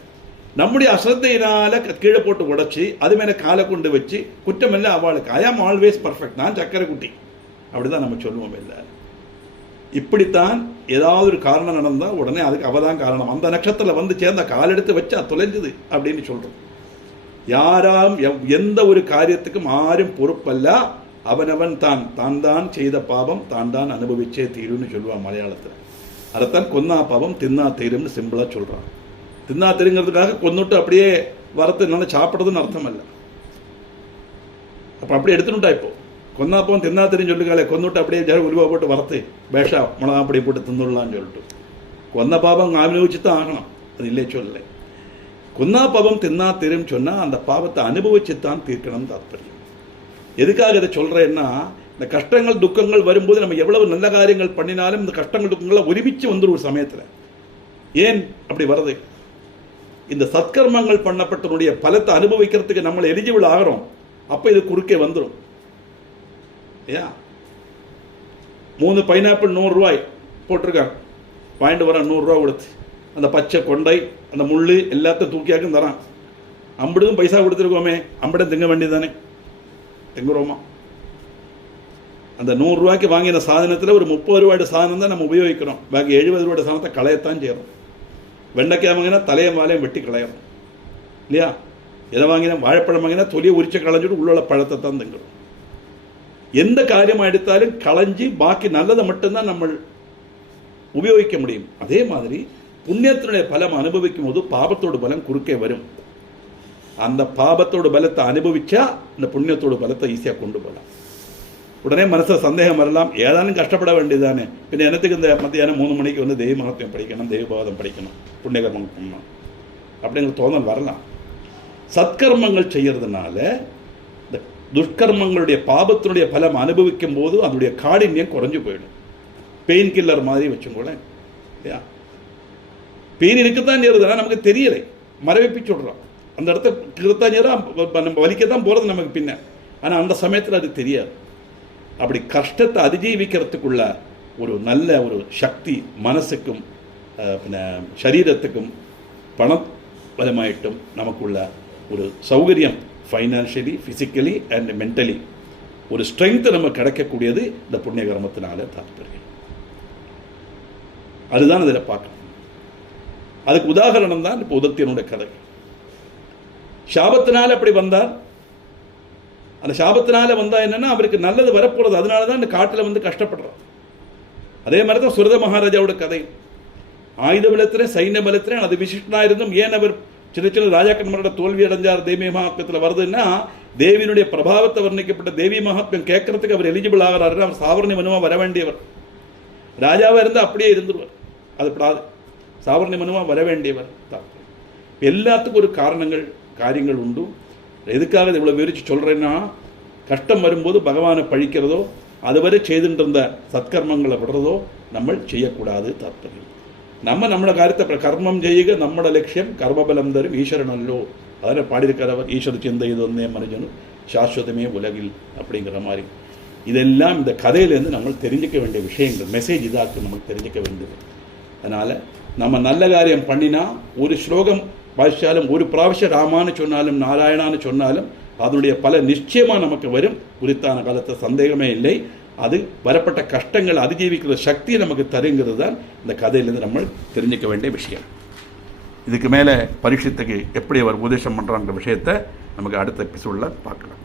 நம்முடைய அசிரத்தையினால கீழே போட்டு உடைச்சி அது மேலே காலை கொண்டு வச்சு குற்றம் இல்லை அவளுக்கு. ஐ ஆம் ஆல்வேஸ் பர்ஃபெக்ட், நான் சக்கரை குட்டி, அப்படிதான் நம்ம சொல்லுவோம். இல்லை, இப்படித்தான் ஏதாவது ஒரு காரணம் நடந்தால் உடனே அதுக்கு அவதான் காரணம். அந்த நட்சத்திரத்தில் வந்து சேர்ந்த கால் எடுத்து வச்சா தொலைஞ்சுது அப்படின்னு சொல்றோம். யாராம் எந்த ஒரு காரியத்துக்கும் யாரும் பொறுப்பல்ல, அவனவன் தான் செய்த பாவம் தான் அனுபவிச்சே தீரும்னு சொல்லுவான் மலையாளத்தில். அதைத்தான் கொன்னா பாவம் தின்னா தீரும்னு சிம்பிளா சொல்றான். தின்னா தெரிங்கிறதுக்காக கொன்னுட்டு அப்படியே வரத்து நல்லா சாப்பிட்றதுன்னு அர்த்தம் இல்லை. அப்போ அப்படியே எடுத்துனுட்டா இப்போ கொன்னா போவோம் தின்னா தெரியும் சொல்லுங்களே, கொன்னுட்டு அப்படியே உருவா போட்டு வரத்து பேஷா மிளகா அப்படியே போட்டு தின்னுடலான்னு சொல்லிட்டு கொன்ன பாவம் அனுபவிச்சு தான் ஆகணும். அது இல்லை சொல்லலை. கொன்னா பாவம் தின்னா தெரியும் சொன்னால் அந்த பாவத்தை அனுபவிச்சுத்தான் தீர்க்கணும் தாற்பயம். எதுக்காக இதை சொல்றேன்னா, இந்த கஷ்டங்கள் துக்கங்கள் வரும்போது நம்ம எவ்வளவு நல்ல காரியங்கள் பண்ணினாலும் இந்த கஷ்டங்கள் துக்கங்களை ஒருமிச்சு வந்துடும் ஒரு சமயத்தில். ஏன் அப்படி வருது? இந்த சத்கர்மங்கள் பண்ணப்பட்டனுடைய பலத்தை அனுபவிக்கிறதுக்கு நம்ம எலிஜிபிள் ஆகிறோம். அப்ப இது குறுக்கே வந்துடும். 3 பைனாப்பிள் 100 ரூபாய் போட்டிருக்காங்க, வாங்கிட்டு வர 100 ரூபா கொடுத்து அந்த பச்சை கொண்டை அந்த முள்ளு எல்லாத்தையும் தூக்கியாக்கும் தரான். அம்படுக்கும் பைசா கொடுத்துருக்கோமே, அம்படம் திங்க வேண்டியதானே, திங்குறோமா? அந்த 100 ரூபாய்க்கு வாங்கின சாதனத்தில் ஒரு 30 ரூபாயோட சாதனம் தான் நம்ம உபயோகிக்கிறோம். பாக்கி 70 ரூபாயோட சாதனத்தை களையத்தான் செய்யறோம். வெண்டைக்காய் வாங்கினா தலையை வாழையும் வெட்டி களையறோம் இல்லையா? எதை வாங்கினா வாழைப்பழம் வாங்கினா தொலியை உரிச்ச களைஞ்சிட்டு உள்ள பழத்தை தான் திங்குறோம். எந்த காரியமாக எடுத்தாலும் களைஞ்சி பாக்கி நல்லதை மட்டும்தான் நம்ம உபயோகிக்க முடியும். அதே மாதிரி புண்ணியத்தினுடைய பலம் அனுபவிக்கும் போது பாபத்தோட பலம் குறுக்கே வரும். அந்த பாபத்தோட பலத்தை அனுபவிச்சா இந்த புண்ணியத்தோட பலத்தை ஈஸியாக கொண்டு போகலாம். உடனே மனசில் சந்தேகம் வரலாம், ஏதானும் கஷ்டப்பட வேண்டியதானே, பின்ன என்னத்துக்கு இந்த மத்தியானம் 3 மணிக்கு வந்து தெய்வ மகத்துவம் படிக்கணும், தெய்வபாதம் படிக்கணும், புண்ணியகர்மம் பண்ணணும் அப்படிங்கிற தோணல் வரலாம். சத்கர்மங்கள் செய்யறதுனால இந்த துஷ்கர்மங்களுடைய பாபத்தினுடைய பலம் அனுபவிக்கும் போது அதனுடைய காடின்யம் குறைஞ்சு போயிடும். பெயின் கில்லர் மாதிரி வச்சுக்கோங்களேன். பெயின் இருக்குத்தான் நேருதுன்னா நமக்கு தெரியலை, மறைவிப்பி சொல்றோம். அந்த இடத்த கிருத்தான் நம்ம வலிக்கத்தான் போறது நமக்கு பின்ன. ஆனால் அந்த சமயத்தில் அது தெரியாது. அப்படி கஷ்டத்தை அதிஜீவிக்கிறதுக்குள்ள ஒரு நல்ல ஒரு சக்தி மனசுக்கும் சரீரத்துக்கும் பணபலமாயிட்டும் நமக்குள்ள ஒரு சௌகரியம் ஃபைனான்ஷியலி ஃபிசிக்கலி அண்ட் மென்டலி ஒரு ஸ்ட்ரென்த் நமக்கு கிடைக்கக்கூடியது இந்த புண்ணிய கர்மத்தினால தாற்பயம். அதுதான் அதில் பார்க்கணும். அதுக்கு உதாரணம் தான் இப்போ உதத்தியனுடைய கதை. சாபத்தினால அப்படி வந்தார். அந்த சாபத்தினால வந்தா என்னன்னா அவருக்கு நல்லது வரப்போறது, அதனால தான் இந்த காட்டில் வந்து கஷ்டப்படுறார். அதே மாதிரி தான் சுரத மகாராஜாவோட கதை. ஆயுத பலத்திலே சைன்ய பலத்திலே அது விசிஷ்டனா இருந்தும் ஏன் அவர் சின்ன சின்ன ராஜாக்கன்மாரோட தோல்வி அடைஞ்சார் தேவி மகாத்மியத்தில் வருதுன்னா, தேவியினுடைய பிரபாவத்தை வர்ணிக்கப்பட்ட தேவி மகாத்மியம் கேட்கறதுக்கு அவர் எலிஜிபிள் ஆகிறாரு. அவர் சாவர்ணி மனுவா வர வேண்டியவர். ராஜாவா இருந்தால் அப்படியே இருந்துருவார். அது படாது, சாவர்ணி மனுவா வர வேண்டியவர். எல்லாத்துக்கும் ஒரு காரியங்கள் உண்டு. எதுக்காக இவ்வளவு விரிச்சு சொல்றேன்னா, கஷ்டம் வரும்போது பகவானை பழிக்கிறதோ அதுவரை செய்துட்டு இருந்த சத்கர்மங்களை விடுறதோ நம்ம செய்யக்கூடாது. தாற்பயம் நம்மளோட காரியத்தை கர்மம் செய்யுக நம்மளோட லட்சியம் கர்மபலம் தரும் ஈஸ்வரன் அல்லோ. அதில் பாடியிருக்கிறவர் ஈஸ்வர சிந்தை இது ஒன்றே மனுஜனும் சாஸ்வதமே உலகில் அப்படிங்கிற மாதிரி. இதெல்லாம் இந்த கதையிலேருந்து நம்ம தெரிஞ்சிக்க வேண்டிய விஷயங்கள், மெசேஜ் இதாக்கு நமக்கு தெரிஞ்சிக்க வேண்டியது. அதனால் நம்ம நல்ல காரியம் பண்ணினா ஒரு ஸ்லோகம் வாசிச்சாலும் ஒரு பிராവശ്யம் ராமான்னு சொன்னாலும் நாராயணான்னு சொன்னாலும் அதனுடைய பல நிச்சயமாக நமக்கு வரும். குறித்தான காலத்தை சந்தேகமே இல்லை. அது வரப்பட்ட கஷ்டங்கள் அதிஜீவிக்கிற சக்தியை நமக்கு தருங்கிறது தான் இந்த கதையிலேருந்து நம்ம தெரிஞ்சிக்க வேண்டிய விஷயம். இதுக்கு மேலே பரீட்சித்துக்கு எப்படி அவர் உபதேசம் பண்ணுறாங்கிற விஷயத்தை நமக்கு அடுத்த எபிசோடில் பார்க்கலாம்.